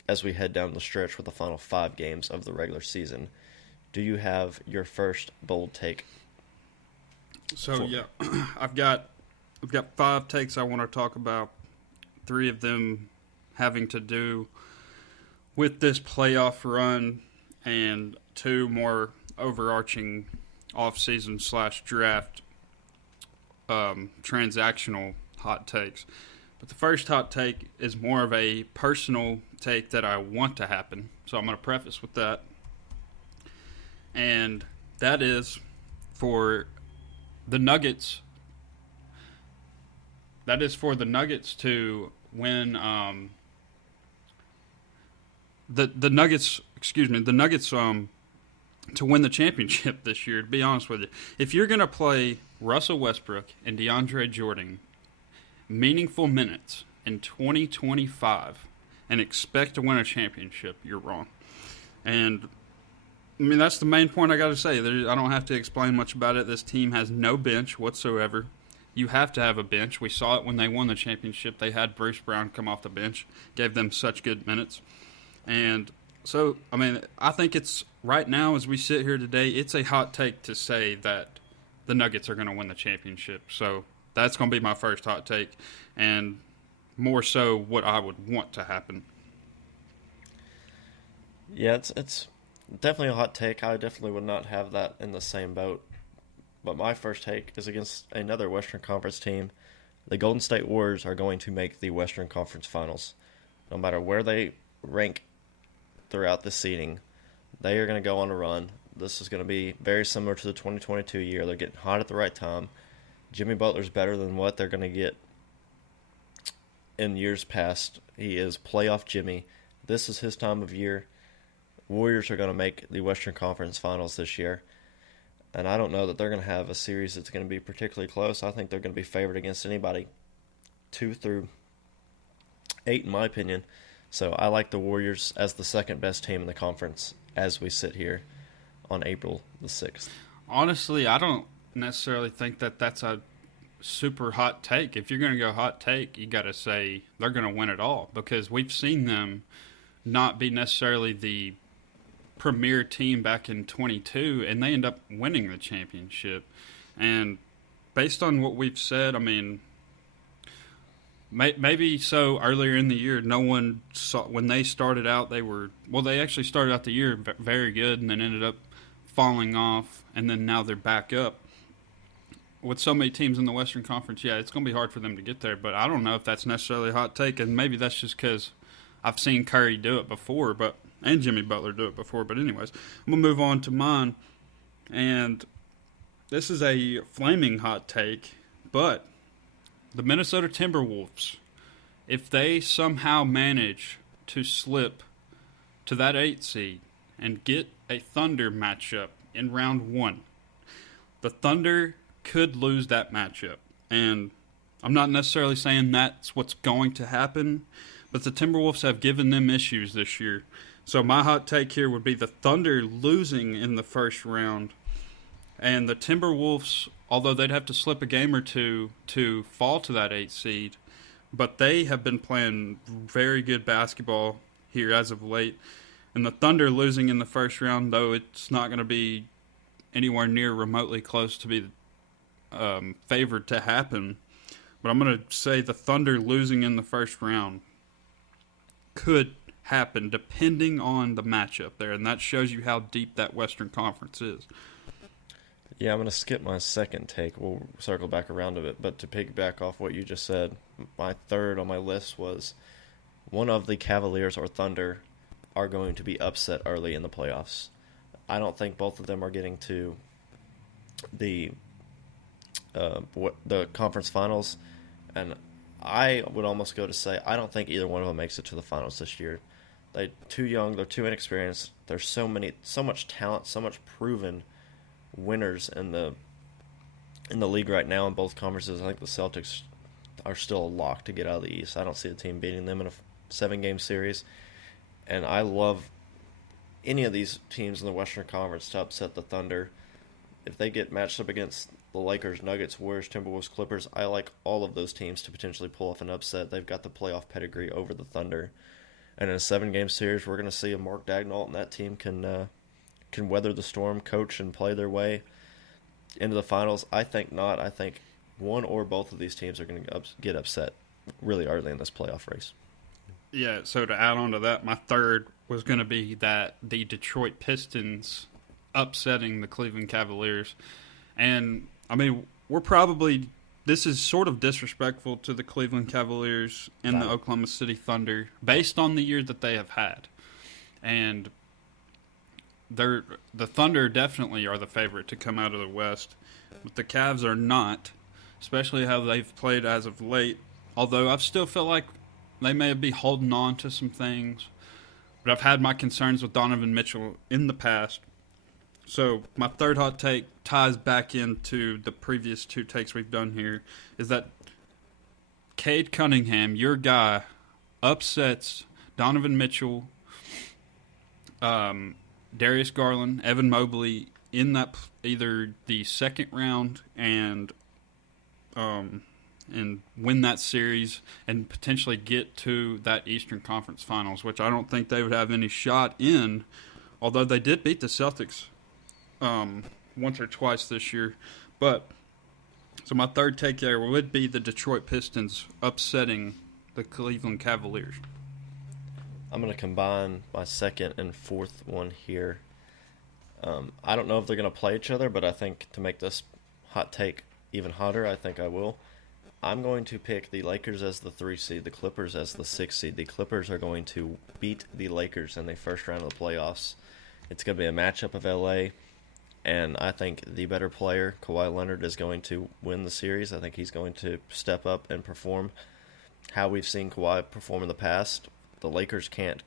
as we head down the stretch with the final 5 games of the regular season. Do you have your first bold take? So, yeah, I've got 5 takes I want to talk about, 3 of them having to do with this playoff run, and 2 more overarching offseason / draft transactional hot takes. But the first hot take is more of a personal take that I want to happen, so I'm going to preface with that. And that is for the Nuggets. That is for the Nuggets to win. The Nuggets to win the championship this year. To be honest with you, if you're going to play Russell Westbrook and DeAndre Jordan meaningful minutes in 2025 and expect to win a championship, you're wrong. And I mean, that's the main point I got to say. I don't have to explain much about it. This team has no bench whatsoever. You have to have a bench. We saw it when they won the championship. They had Bruce Brown come off the bench, gave them such good minutes. And so, I mean, I think it's right now as we sit here today, it's a hot take to say that the Nuggets are going to win the championship. So that's going to be my first hot take, and more so what I would want to happen. Yeah, it's definitely a hot take. I definitely would not have that in the same boat. But my first take is against another Western Conference team. The Golden State Warriors are going to make the Western Conference Finals. No matter where they rank throughout the seeding, they are going to go on a run. This is going to be very similar to the 2022 year. They're getting hot at the right time. Jimmy Butler's better than what they're going to get in years past. He is playoff Jimmy. This is his time of year. Warriors are going to make the Western Conference Finals this year. And I don't know that they're going to have a series that's going to be particularly close. I think they're going to be favored against anybody 2 through 8, in my opinion. So I like the Warriors as the second best team in the conference as we sit here on April the 6th. Honestly, I don't necessarily think that that's a super hot take. If you're going to go hot take, you got to say they're going to win it all, because we've seen them not be necessarily the premier team back in 22, and they end up winning the championship. And based on what we've said, I mean, maybe so earlier in the year, no one saw when they started out. They actually started out the year very good, and then ended up falling off, and then now they're back up. With so many teams in the Western Conference, yeah, it's going to be hard for them to get there. But I don't know if that's necessarily a hot take, and maybe that's just because I've seen Curry do it before, and Jimmy Butler do it before. But anyways, I'm going to move on to mine, and this is a flaming hot take, but the Minnesota Timberwolves, if they somehow manage to slip to that 8 seed and get a Thunder matchup in round 1, the Thunder could lose that matchup. And I'm not necessarily saying that's what's going to happen, but the Timberwolves have given them issues this year. So my hot take here would be the Thunder losing in the first round, and the Timberwolves, although they'd have to slip a game or two to fall to that 8 seed, but they have been playing very good basketball here as of late. And the Thunder losing in the first round, though it's not going to be anywhere near remotely close to be favored to happen, but I'm going to say the Thunder losing in the first round could happen depending on the matchup there, and that shows you how deep that Western Conference is. Yeah, I'm going to skip my second take. We'll circle back around to it. But to piggyback off what you just said, my third on my list was one of the Cavaliers or Thunder are going to be upset early in the playoffs. I don't think both of them are getting to the conference finals. And I would almost go to say I don't think either one of them makes it to the finals this year. They're too young. They're too inexperienced. There's so much talent, so much proven winners in the league right now in both conferences. I think the Celtics are still a lock to get out of the East. I don't see a team beating them in a 7-game series, and I love any of these teams in the Western Conference to upset the Thunder. If they get matched up against the Lakers, Nuggets, Warriors, Timberwolves, Clippers, I like all of those teams to potentially pull off an upset. They've got the playoff pedigree over the Thunder, and in a 7-game series, we're going to see a Mark Daigneault, and that team can weather the storm, coach, and play their way into the finals. I think not. I think one or both of these teams are going to get upset really early in this playoff race. Yeah, so to add on to that, my third was going to be that the Detroit Pistons upsetting the Cleveland Cavaliers. And, I mean, this is sort of disrespectful to the Cleveland Cavaliers and the Oklahoma City Thunder based on the year that they have had. And the Thunder definitely are the favorite to come out of the West, but the Cavs are not, especially how they've played as of late. Although I still feel like they may be holding on to some things, but I've had my concerns with Donovan Mitchell in the past. So my third hot take ties back into the previous 2 takes we've done here, is that Cade Cunningham, your guy, upsets Donovan Mitchell, Darius Garland, Evan Mobley in that either the second round and win that series and potentially get to that Eastern Conference Finals, which I don't think they would have any shot in, although they did beat the Celtics once or twice this year. But so my third take there would be the Detroit Pistons upsetting the Cleveland Cavaliers. I'm going to combine my second and fourth one here. I don't know if they're going to play each other, but I think to make this hot take even hotter, I think I will. I'm going to pick the Lakers as the 3 seed, the Clippers as the 6 seed. The Clippers are going to beat the Lakers in the first round of the playoffs. It's going to be a matchup of LA, and I think the better player, Kawhi Leonard, is going to win the series. I think he's going to step up and perform how we've seen Kawhi perform in the past. The Lakers can't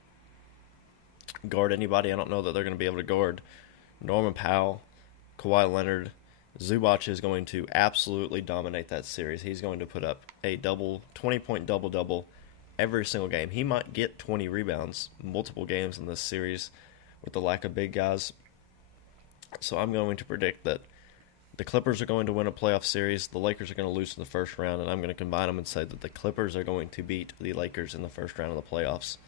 guard anybody. I don't know that they're going to be able to guard Norman Powell, Kawhi Leonard. Zubac is going to absolutely dominate that series. He's going to put up a 20-point double-double every single game. He might get 20 rebounds multiple games in this series with the lack of big guys. So I'm going to predict that the Clippers are going to win a playoff series. The Lakers are going to lose in the first round, and I'm going to combine them and say that the Clippers are going to beat the Lakers in the first round of the playoffs.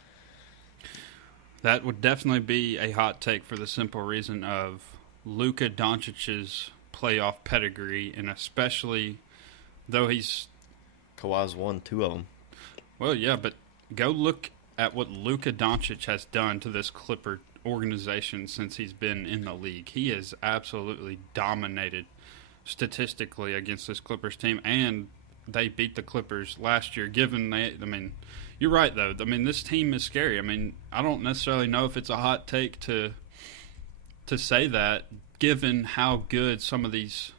That would definitely be a hot take for the simple reason of Luka Doncic's playoff pedigree, and especially though he's Kawhi's won 2 of them. well, yeah, but go look at what Luka Doncic has done to this Clipper organization since he's been in the league. He has absolutely dominated statistically against this Clippers team, and they beat the Clippers last year. You're right though. This team is scary. I don't necessarily know if it's a hot take to say that, given how good some of these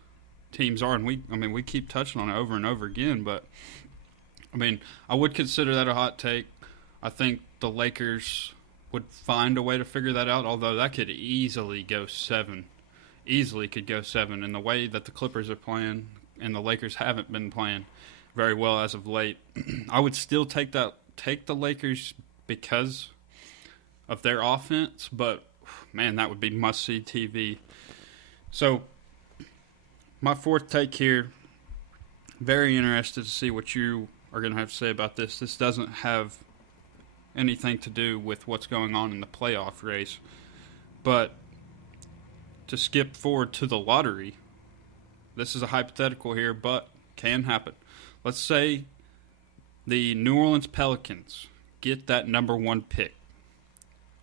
teams are, and we keep touching on it over and over again. But I would consider that a hot take. I think the Lakers would find a way to figure that out, although that could easily go 7. Easily could go 7 in the way that the Clippers are playing, and the Lakers haven't been playing very well as of late. I would still take the Lakers because of their offense, but man, that would be must-see TV. So, my fourth take here, very interested to see what you are going to have to say about this. This doesn't have anything to do with what's going on in the playoff race, but to skip forward to the lottery, this is a hypothetical here, but can happen. Let's say the New Orleans Pelicans get that number 1 pick.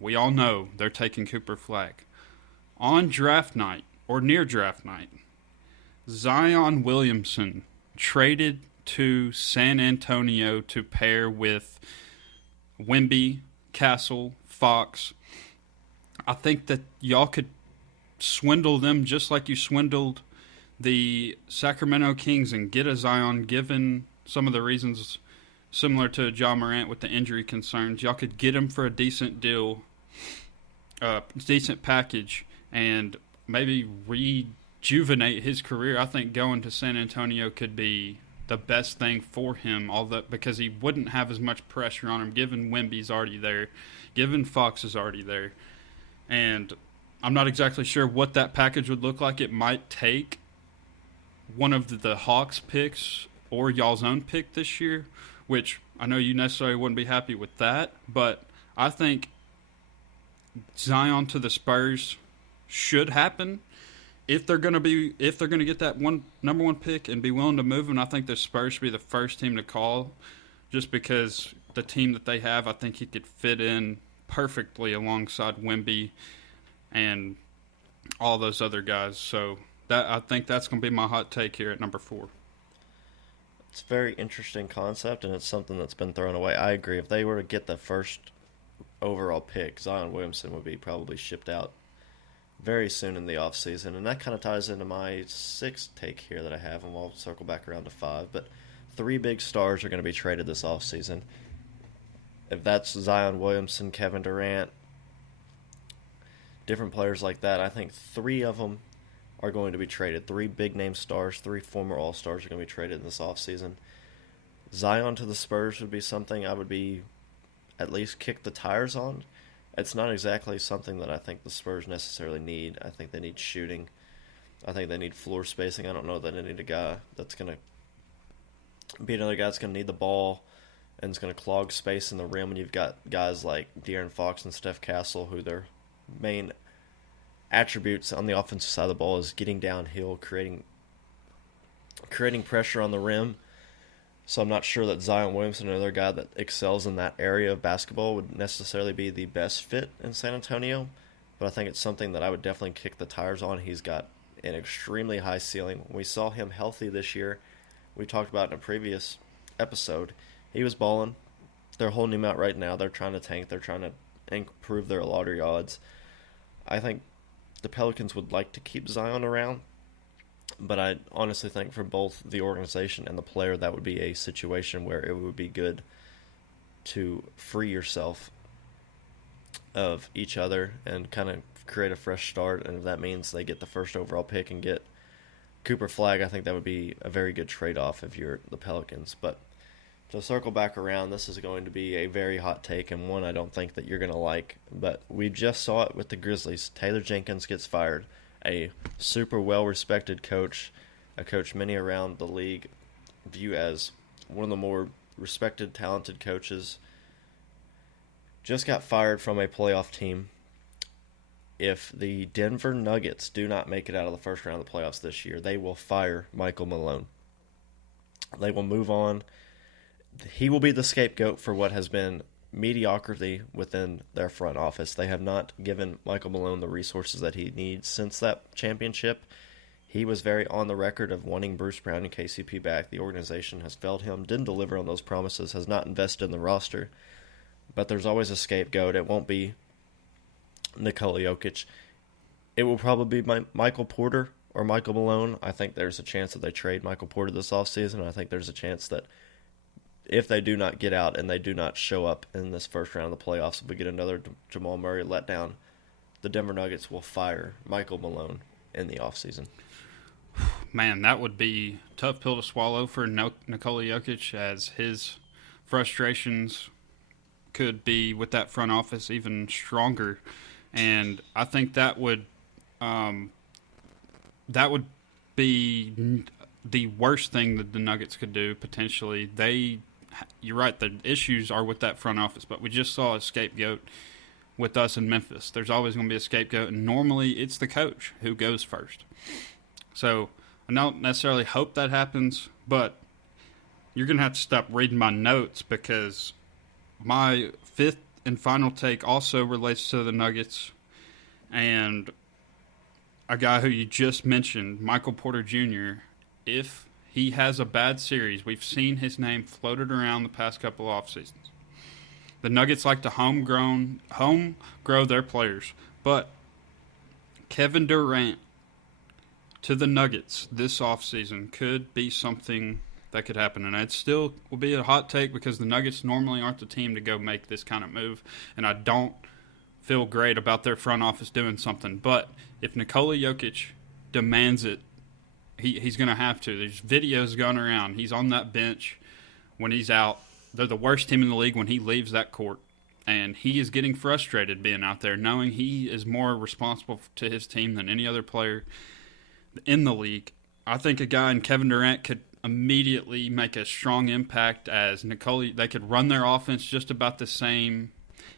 We all know they're taking Cooper Flagg. On draft night, or near draft night, Zion Williamson traded to San Antonio to pair with Wemby, Castle, Fox. I think that y'all could swindle them just like you swindled the Sacramento Kings and get a Zion, given some of the reasons similar to Ja Morant with the injury concerns. Y'all could get him for a decent deal, decent package, and maybe rejuvenate his career. I think going to San Antonio could be the best thing for him, because he wouldn't have as much pressure on him, given Wemby's already there, given Fox is already there. And I'm not exactly sure what that package would look like. It might take one of the Hawks picks or y'all's own pick this year, which I know you necessarily wouldn't be happy with that, but I think Zion to the Spurs should happen. If they're going to get that number 1 pick and be willing to move him, I think the Spurs should be the first team to call, just because the team that they have, I think he could fit in perfectly alongside Wemby and all those other guys. So I think that's going to be my hot take here at number 4. It's a very interesting concept, and it's something that's been thrown away. I agree. If they were to get the first overall pick, Zion Williamson would be probably shipped out very soon in the offseason. And that kind of ties into my 6th take here that I have, and we'll circle back around to 5. But 3 big stars are going to be traded this offseason. If that's Zion Williamson, Kevin Durant, different players like that, I think 3 of them are going to be traded. 3 big-name stars, 3 former All-Stars are going to be traded in this offseason. Zion to the Spurs would be something I would be at least kick the tires on. It's not exactly something that I think the Spurs necessarily need. I think they need shooting. I think they need floor spacing. I don't know that they need a guy that's going to be another guy that's going to need the ball and is going to clog space in the rim when you've got guys like De'Aaron Fox and Steph Castle, who their main attributes on the offensive side of the ball is getting downhill, creating pressure on the rim. So I'm not sure that Zion Williamson, another guy that excels in that area of basketball, would necessarily be the best fit in San Antonio. But I think it's something that I would definitely kick the tires on. He's got an extremely high ceiling. When we saw him healthy this year, we talked about in a previous episode, he was balling. They're holding him out right now. They're trying to tank. They're trying to improve their lottery odds. I think the Pelicans would like to keep Zion around, but I honestly think for both the organization and the player, that would be a situation where it would be good to free yourself of each other and kind of create a fresh start. And if that means they get the first overall pick and get Cooper Flagg, I think that would be a very good trade-off if you're the Pelicans. But To circle back around, this is going to be a very hot take and one I don't think that you're going to like, but we just saw it with the Grizzlies. Taylor Jenkins gets fired, a super well-respected coach, a coach many around the league view as one of the more respected, talented coaches, just got fired from a playoff team. If the Denver Nuggets do not make it out of the first round of the playoffs this year, they will fire Michael Malone. They will move on. He will be the scapegoat for what has been mediocrity within their front office. They have not given Michael Malone the resources that he needs since that championship. He was very on the record of wanting Bruce Brown and KCP back. The organization has failed him, didn't deliver on those promises, has not invested in the roster. But there's always a scapegoat. It won't be Nikola Jokic. It will probably be Michael Porter or Michael Malone. I think there's a chance that they trade Michael Porter this offseason. I think there's a chance that if they do not get out and they do not show up in this first round of the playoffs, if we get another Jamal Murray letdown, the Denver Nuggets will fire Michael Malone in the offseason. Man, that would be a tough pill to swallow for Nikola Jokic, as his frustrations could be with that front office even stronger. And I think that would be the worst thing that the Nuggets could do, potentially. You're right, the issues are with that front office, but we just saw a scapegoat with us in Memphis. There's always going to be a scapegoat, and normally it's the coach who goes first. So I don't necessarily hope that happens, but you're going to have to stop reading my notes, because my fifth and final take also relates to the Nuggets, and a guy who you just mentioned, Michael Porter Jr., if he has a bad series, we've seen his name floated around the past couple of off seasons. The Nuggets like to home grow their players, but Kevin Durant to the Nuggets this offseason could be something that could happen. And it still will be a hot take, because the Nuggets normally aren't the team to go make this kind of move, and I don't feel great about their front office doing something. But if Nikola Jokic demands it, he's going to have to. There's videos going around. He's on that bench when he's out. They're the worst team in the league when he leaves that court. And he is getting frustrated being out there, knowing he is more responsible to his team than any other player in the league. I think a guy in Kevin Durant could immediately make a strong impact, as Nikola. They could run their offense just about the same.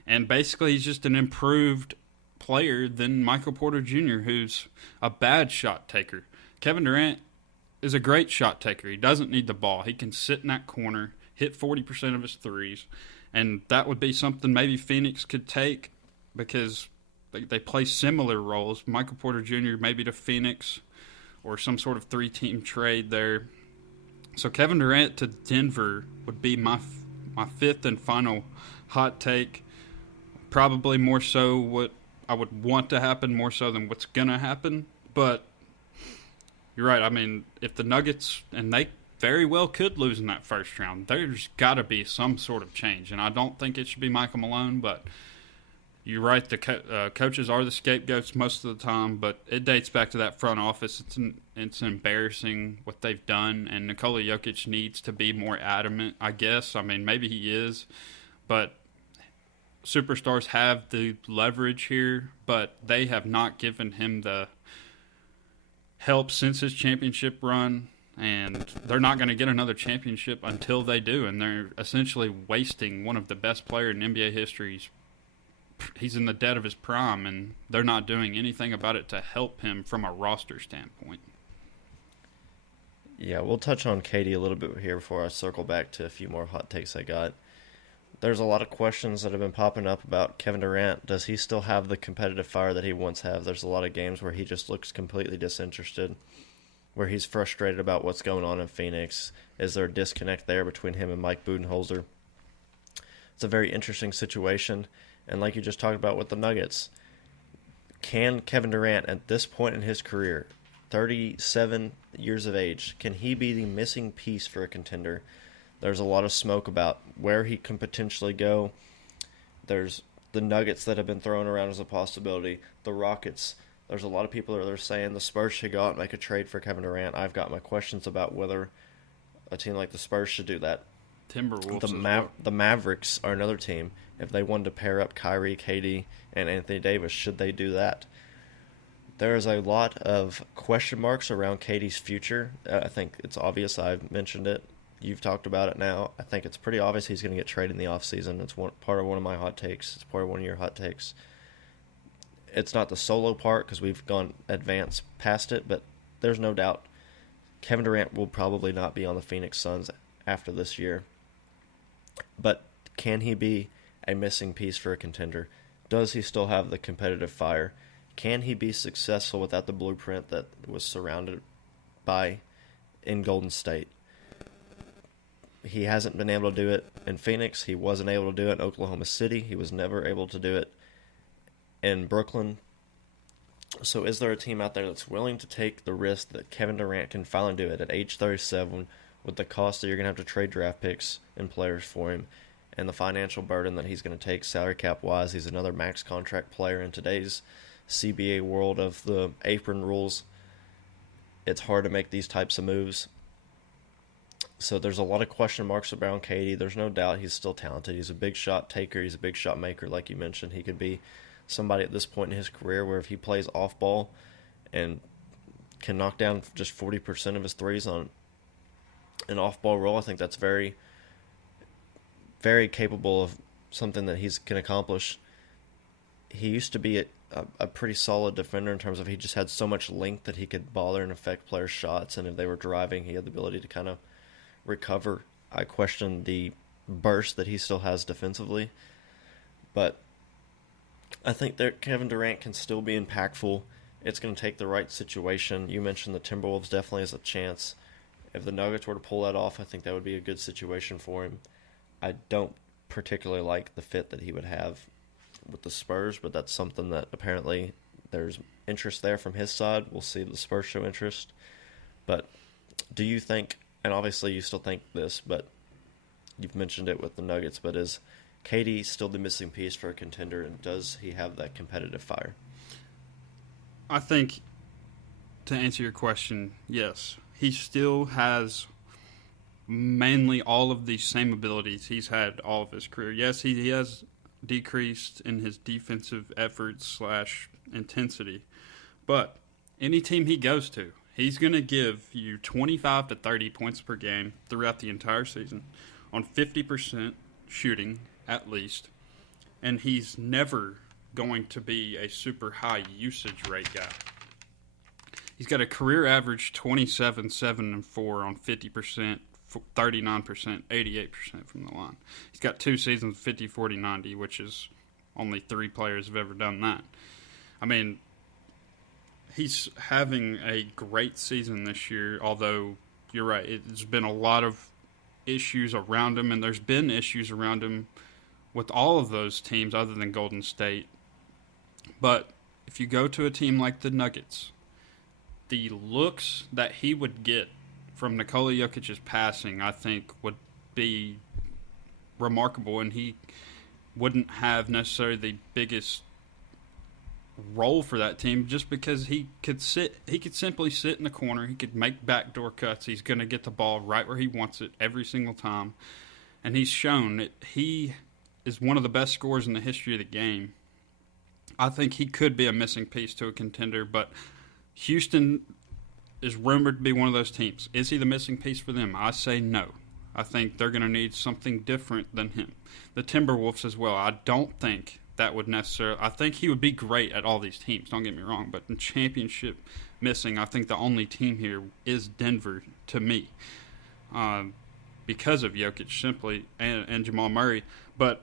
And basically he's just an improved player than Michael Porter Jr., who's a bad shot taker. Kevin Durant is a great shot taker. He doesn't need the ball. He can sit in that corner, hit 40% of his threes, and that would be something maybe Phoenix could take, because they play similar roles. Michael Porter Jr. maybe to Phoenix, or some sort of three-team trade there. So Kevin Durant to Denver would be my fifth and final hot take. Probably more so what I would want to happen, more so than what's going to happen. But you're right. I mean, if the Nuggets, and they very well could lose in that first round, there's got to be some sort of change. And I don't think it should be Michael Malone, but you're right. The coaches are the scapegoats most of the time, but it dates back to that front office. It's embarrassing what they've done, and Nikola Jokic needs to be more adamant, I guess. I mean, maybe he is, but superstars have the leverage here, but they have not given him the help since his championship run, and they're not going to get another championship until they do, and they're essentially wasting one of the best players in NBA history. He's in the dead of his prime, and they're not doing anything about it to help him from a roster standpoint. Yeah, we'll touch on KD a little bit here before I circle back to a few more hot takes I got. There's a lot of questions that have been popping up about Kevin Durant. Does he still have the competitive fire that he once had? There's a lot of games where he just looks completely disinterested, where he's frustrated about what's going on in Phoenix. Is there a disconnect there between him and Mike Budenholzer? It's a very interesting situation. And like you just talked about with the Nuggets, can Kevin Durant at this point in his career, 37 years of age, can he be the missing piece for a contender? There's a lot of smoke about where he can potentially go. There's the Nuggets that have been thrown around as a possibility. The Rockets. There's a lot of people that are saying the Spurs should go out and make a trade for Kevin Durant. I've got my questions about whether a team like the Spurs should do that. Timberwolves as well. The Mavericks are another team. If they wanted to pair up Kyrie, KD, and Anthony Davis, should they do that? There is a lot of question marks around KD's future. I think it's obvious. I've mentioned it. You've talked about it now. I think it's pretty obvious he's going to get traded in the offseason. It's part of one of my hot takes. It's part of one of your hot takes. It's not the solo part because we've gone advanced past it, but there's no doubt Kevin Durant will probably not be on the Phoenix Suns after this year. But can he be a missing piece for a contender? Does he still have the competitive fire? Can he be successful without the blueprint that was surrounded by in Golden State? He hasn't been able to do it in Phoenix. He wasn't able to do it in Oklahoma City. He was never able to do it in Brooklyn. So is there a team out there that's willing to take the risk that Kevin Durant can finally do it at age 37 with the cost that you're going to have to trade draft picks and players for him and the financial burden that he's going to take salary cap wise? He's another max contract player in today's CBA world of the apron rules. It's hard to make these types of moves. So there's a lot of question marks around KD. There's no doubt he's still talented. He's a big shot taker. He's a big shot maker, like you mentioned. He could be somebody at this point in his career where if he plays off ball and can knock down just 40% of his threes on an off ball roll, I think that's very, very capable of something that he's can accomplish. He used to be a pretty solid defender in terms of he just had so much length that he could bother and affect players' shots, and if they were driving, he had the ability to kind of recover. I question the burst that he still has defensively, but I think that Kevin Durant can still be impactful. It's going to take the right situation. You mentioned the Timberwolves definitely has a chance. If the Nuggets were to pull that off, I think that would be a good situation for him. I don't particularly like the fit that he would have with the Spurs, but that's something that apparently there's interest there from his side. We'll see if the Spurs show interest. But do you think, and obviously you still think this, but you've mentioned it with the Nuggets, but is KD still the missing piece for a contender, and does he have that competitive fire? I think, to answer your question, yes. He still has mainly all of these same abilities he's had all of his career. Yes, he has decreased in his defensive efforts / intensity, but any team he goes to, he's going to give you 25 to 30 points per game throughout the entire season on 50% shooting at least, and he's never going to be a super high usage rate guy. He's got a career average 27, 7, and 4 on 50%, 39%, 88% from the line. He's got 2 seasons 50, 40, 90, which is only 3 players have ever done that. I mean, he's having a great season this year, although you're right, it's been a lot of issues around him, and there's been issues around him with all of those teams other than Golden State. But if you go to a team like the Nuggets, the looks that he would get from Nikola Jokic's passing, I think, would be remarkable, and he wouldn't have necessarily the biggest role for that team just because he could simply sit in the corner, he could make backdoor cuts, he's going to get the ball right where he wants it every single time, and he's shown that he is one of the best scorers in the history of the game. I think he could be a missing piece to a contender, but Houston is rumored to be one of those teams. Is he the missing piece for them? I say no. I think they're going to need something different than him. The Timberwolves as well. I don't think that would necessarily... I think he would be great at all these teams, don't get me wrong, but in championship missing, I think the only team here is Denver to me because of Jokic simply and Jamal Murray. But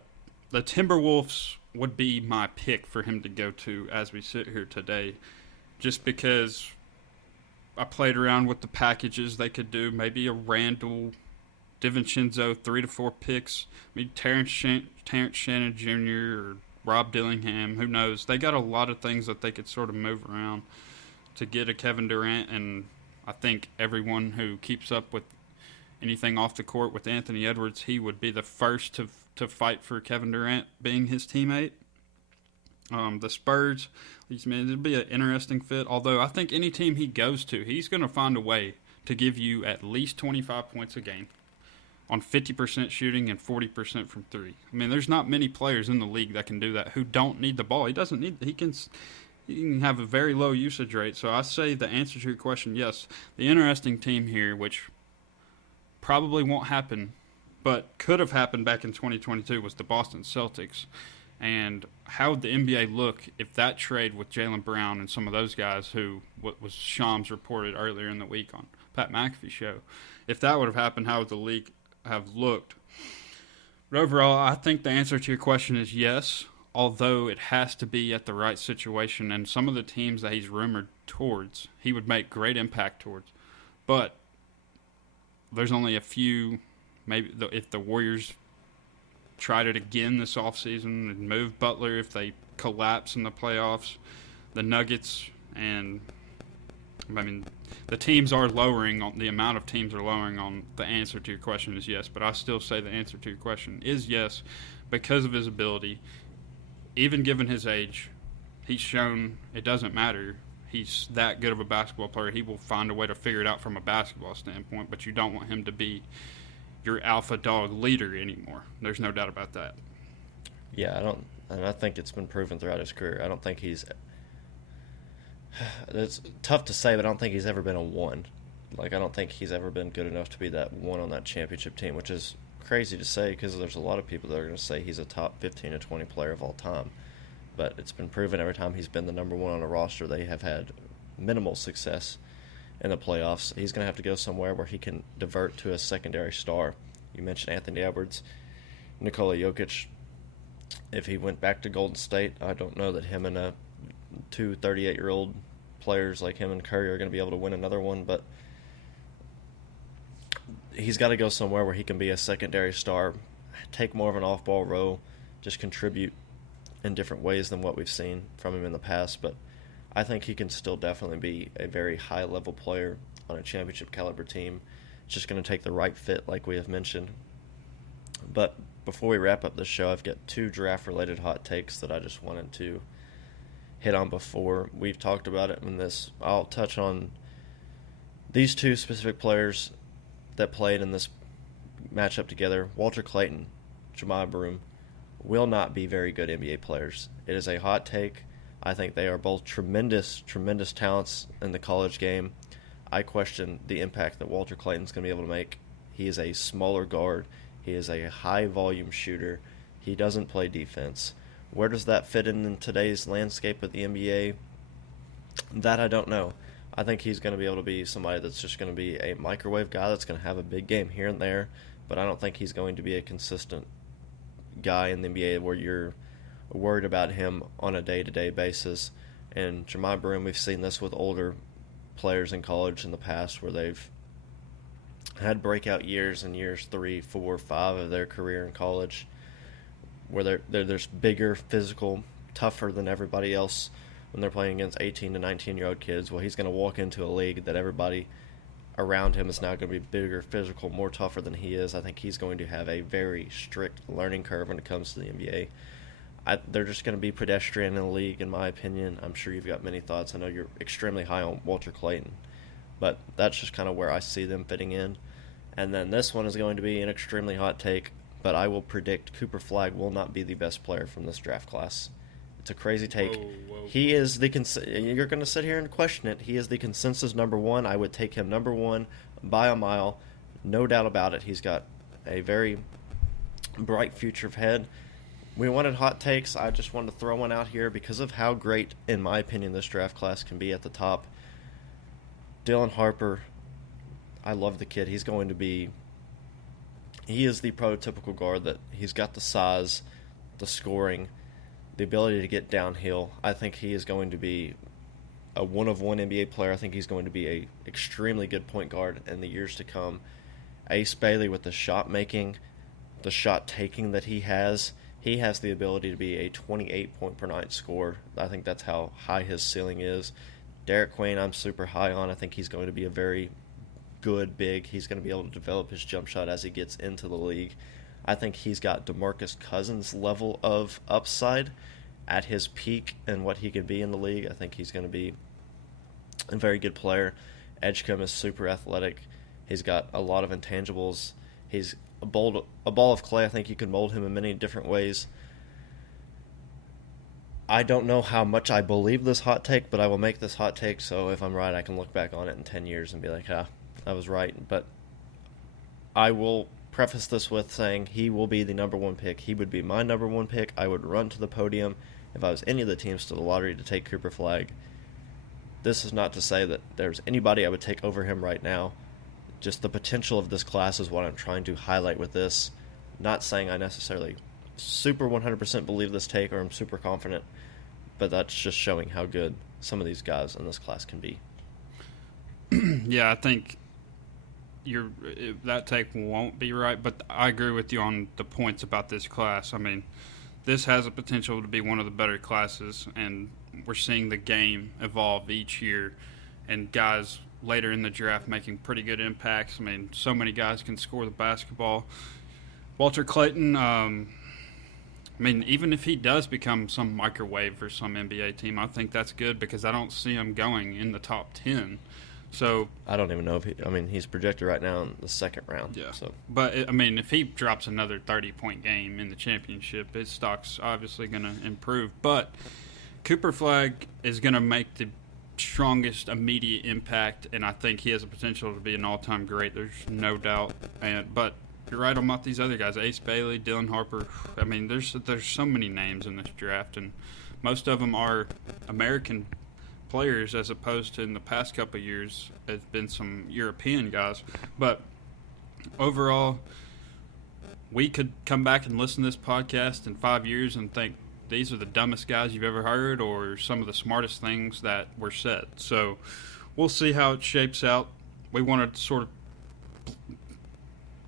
the Timberwolves would be my pick for him to go to as we sit here today, just because I played around with the packages they could do. Maybe a Randall, DiVincenzo, 3 to 4 picks. Maybe Terrence Shannon Jr. or Rob Dillingham. Who knows? They got a lot of things that they could sort of move around to get a Kevin Durant. And I think everyone who keeps up with anything off the court with Anthony Edwards, he would be the first to fight for Kevin Durant being his teammate. The Spurs, it'll be an interesting fit. Although I think any team he goes to, he's going to find a way to give you at least 25 points a game on 50% shooting and 40% from three. I mean, there's not many players in the league that can do that who don't need the ball. He doesn't need. He can have a very low usage rate. So I say the answer to your question, yes. The interesting team here, which probably won't happen, but could have happened back in 2022, was the Boston Celtics. And how would the NBA look if that trade with Jaylen Brown and some of those guys, who what was Shams reported earlier in the week on Pat McAfee's show, if that would have happened, how would the league have looked? But overall, I think the answer to your question is yes, although it has to be at the right situation. And some of the teams that he's rumored towards, he would make great impact towards. But there's only a few, maybe if the Warriors tried it again this offseason and move Butler, if they collapse in the playoffs, the Nuggets, and I mean, the teams are lowering on the amount of teams are lowering on the answer to your question is yes, but I still say the answer to your question is yes because of his ability. Even given his age, he's shown it doesn't matter. He's that good of a basketball player. He will find a way to figure it out from a basketball standpoint, but you don't want him to be your alpha dog leader anymore. There's no doubt about that. Yeah, I think it's been proven throughout his career. I don't think it's tough to say, but I don't think he's ever been a one. Like, I don't think he's ever been good enough to be that one on that championship team, which is crazy to say because there's a lot of people that are going to say he's a top 15 to 20 player of all time. But it's been proven every time he's been the number one on a roster, they have had minimal success in the playoffs. He's going to have to go somewhere where he can divert to a secondary star. You mentioned Anthony Edwards, Nikola Jokic. If he went back to Golden State, I don't know that him and two 38-year-old players like him and Curry are going to be able to win another one, but he's got to go somewhere where he can be a secondary star, take more of an off-ball role, just contribute in different ways than what we've seen from him in the past. But I think he can still definitely be a very high-level player on a championship-caliber team. It's just going to take the right fit, like we have mentioned. But before we wrap up this show, I've got two draft-related hot takes that I just wanted to hit on before. We've talked about it in this. I'll touch on these two specific players that played in this matchup together. Walter Clayton, Jahmai Broome, will not be very good NBA players. It is a hot take. I think they are both tremendous, tremendous talents in the college game. I question the impact that Walter Clayton's going to be able to make. He is a smaller guard. He is a high-volume shooter. He doesn't play defense. Where does that fit in today's landscape of the NBA? That I don't know. I think he's going to be able to be somebody that's just going to be a microwave guy that's going to have a big game here and there, but I don't think he's going to be a consistent guy in the NBA where you're worried about him on a day-to-day basis. And Jahmai Broome, we've seen this with older players in college in the past where they've had breakout years in years 3, 4, 5 of their career in college where they're bigger, physical, tougher than everybody else when they're playing against 18 to 19-year-old kids. Well, he's going to walk into a league that everybody around him is now going to be bigger, physical, more tougher than he is. I think he's going to have a very strict learning curve when it comes to the NBA. They're just going to be pedestrian in the league, in my opinion. I'm sure you've got many thoughts. I know you're extremely high on Walter Clayton, but that's just kind of where I see them fitting in. And then this one is going to be an extremely hot take, but I will predict Cooper Flagg will not be the best player from this draft class. It's a crazy take. Whoa. He is you're going to sit here and question it. He is the consensus number one. I would take him number one by a mile. No doubt about it. He's got a very bright future ahead. We wanted hot takes. I just wanted to throw one out here because of how great, in my opinion, this draft class can be at the top. Dylan Harper, I love the kid. He is the prototypical guard that he's got the size, the scoring, the ability to get downhill. I think he is going to be a one-of-one NBA player. I think he's going to be a extremely good point guard in the years to come. Ace Bailey with the shot making, the shot taking that he has the ability to be a 28-point-per-night scorer. I think that's how high his ceiling is. Derek Queen, I'm super high on. I think he's going to be a very good big. He's going to be able to develop his jump shot as he gets into the league. I think he's got DeMarcus Cousins' level of upside at his peak and what he can be in the league. I think he's going to be a very good player. Edgecombe is super athletic. He's got a lot of intangibles. He's a ball of clay. I think you can mold him in many different ways. I don't know how much I believe this hot take, but I will make this hot take, so if I'm right, I can look back on it in 10 years and be like, I was right. But I will preface this with saying he will be the number one pick. He would be my number one pick. I would run to the podium if I was any of the teams to the lottery to take Cooper Flagg. This is not to say that there's anybody I would take over him right now. Just the potential of this class is what I'm trying to highlight with this. Not saying I necessarily super 100% believe this take or I'm super confident, but that's just showing how good some of these guys in this class can be. Yeah, I think that take won't be right, but I agree with you on the points about this class. I mean, this has a potential to be one of the better classes, and we're seeing the game evolve each year, and guys later in the draft making pretty good impacts. I mean, so many guys can score the basketball. Walter Clayton, I mean, even if he does become some microwave for some NBA team, I think that's good because I don't see him going in the top 10. So I don't even know if he's projected right now in the second round. Yeah. So, but if he drops another 30-point game in the championship, his stock's obviously going to improve. But Cooper Flagg is going to make the strongest immediate impact, and I think he has the potential to be an all-time great. There's no doubt. But you're right about these other guys, Ace Bailey, Dylan Harper. I mean, there's so many names in this draft, and most of them are American players as opposed to in the past couple of years has been some European guys. But overall, we could come back and listen to this podcast in 5 years and think these are the dumbest guys you've ever heard or some of the smartest things that were said. So we'll see how it shapes out. We wanted to sort of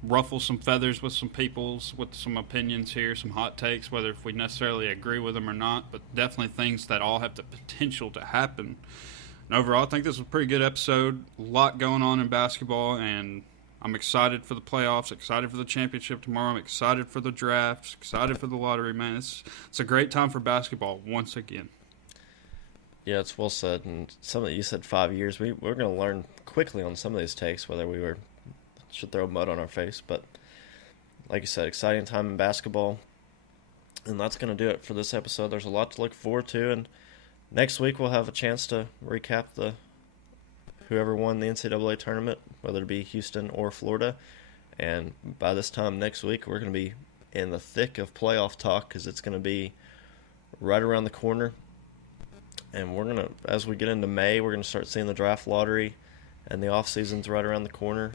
ruffle some feathers with some people's, with some opinions here, some hot takes, whether if we necessarily agree with them or not, but definitely things that all have the potential to happen. And overall, I think this was a pretty good episode. A lot going on in basketball, and I'm excited for the playoffs, excited for the championship tomorrow. I'm excited for the drafts, excited for the lottery, man. It's a great time for basketball once again. Yeah, it's well said. And some of you said 5 years. We're going to learn quickly on some of these takes whether we should throw mud on our face. But like you said, exciting time in basketball. And that's going to do it for this episode. There's a lot to look forward to. And next week we'll have a chance to recap whoever won the NCAA tournament, whether it be Houston or Florida. And by this time next week, we're going to be in the thick of playoff talk because it's going to be right around the corner. And we're going to, as we get into May, we're going to start seeing the draft lottery, and the off season's right around the corner.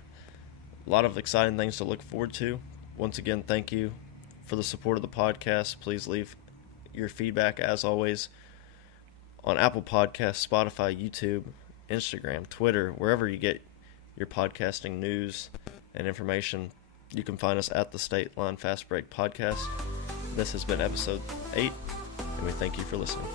A lot of exciting things to look forward to. Once again, thank you for the support of the podcast. Please leave your feedback, as always, on Apple Podcasts, Spotify, YouTube, Instagram, Twitter, wherever you get your podcasting news and information. You can find us at the State Line Fast Break Podcast. This has been episode 8, and we thank you for listening.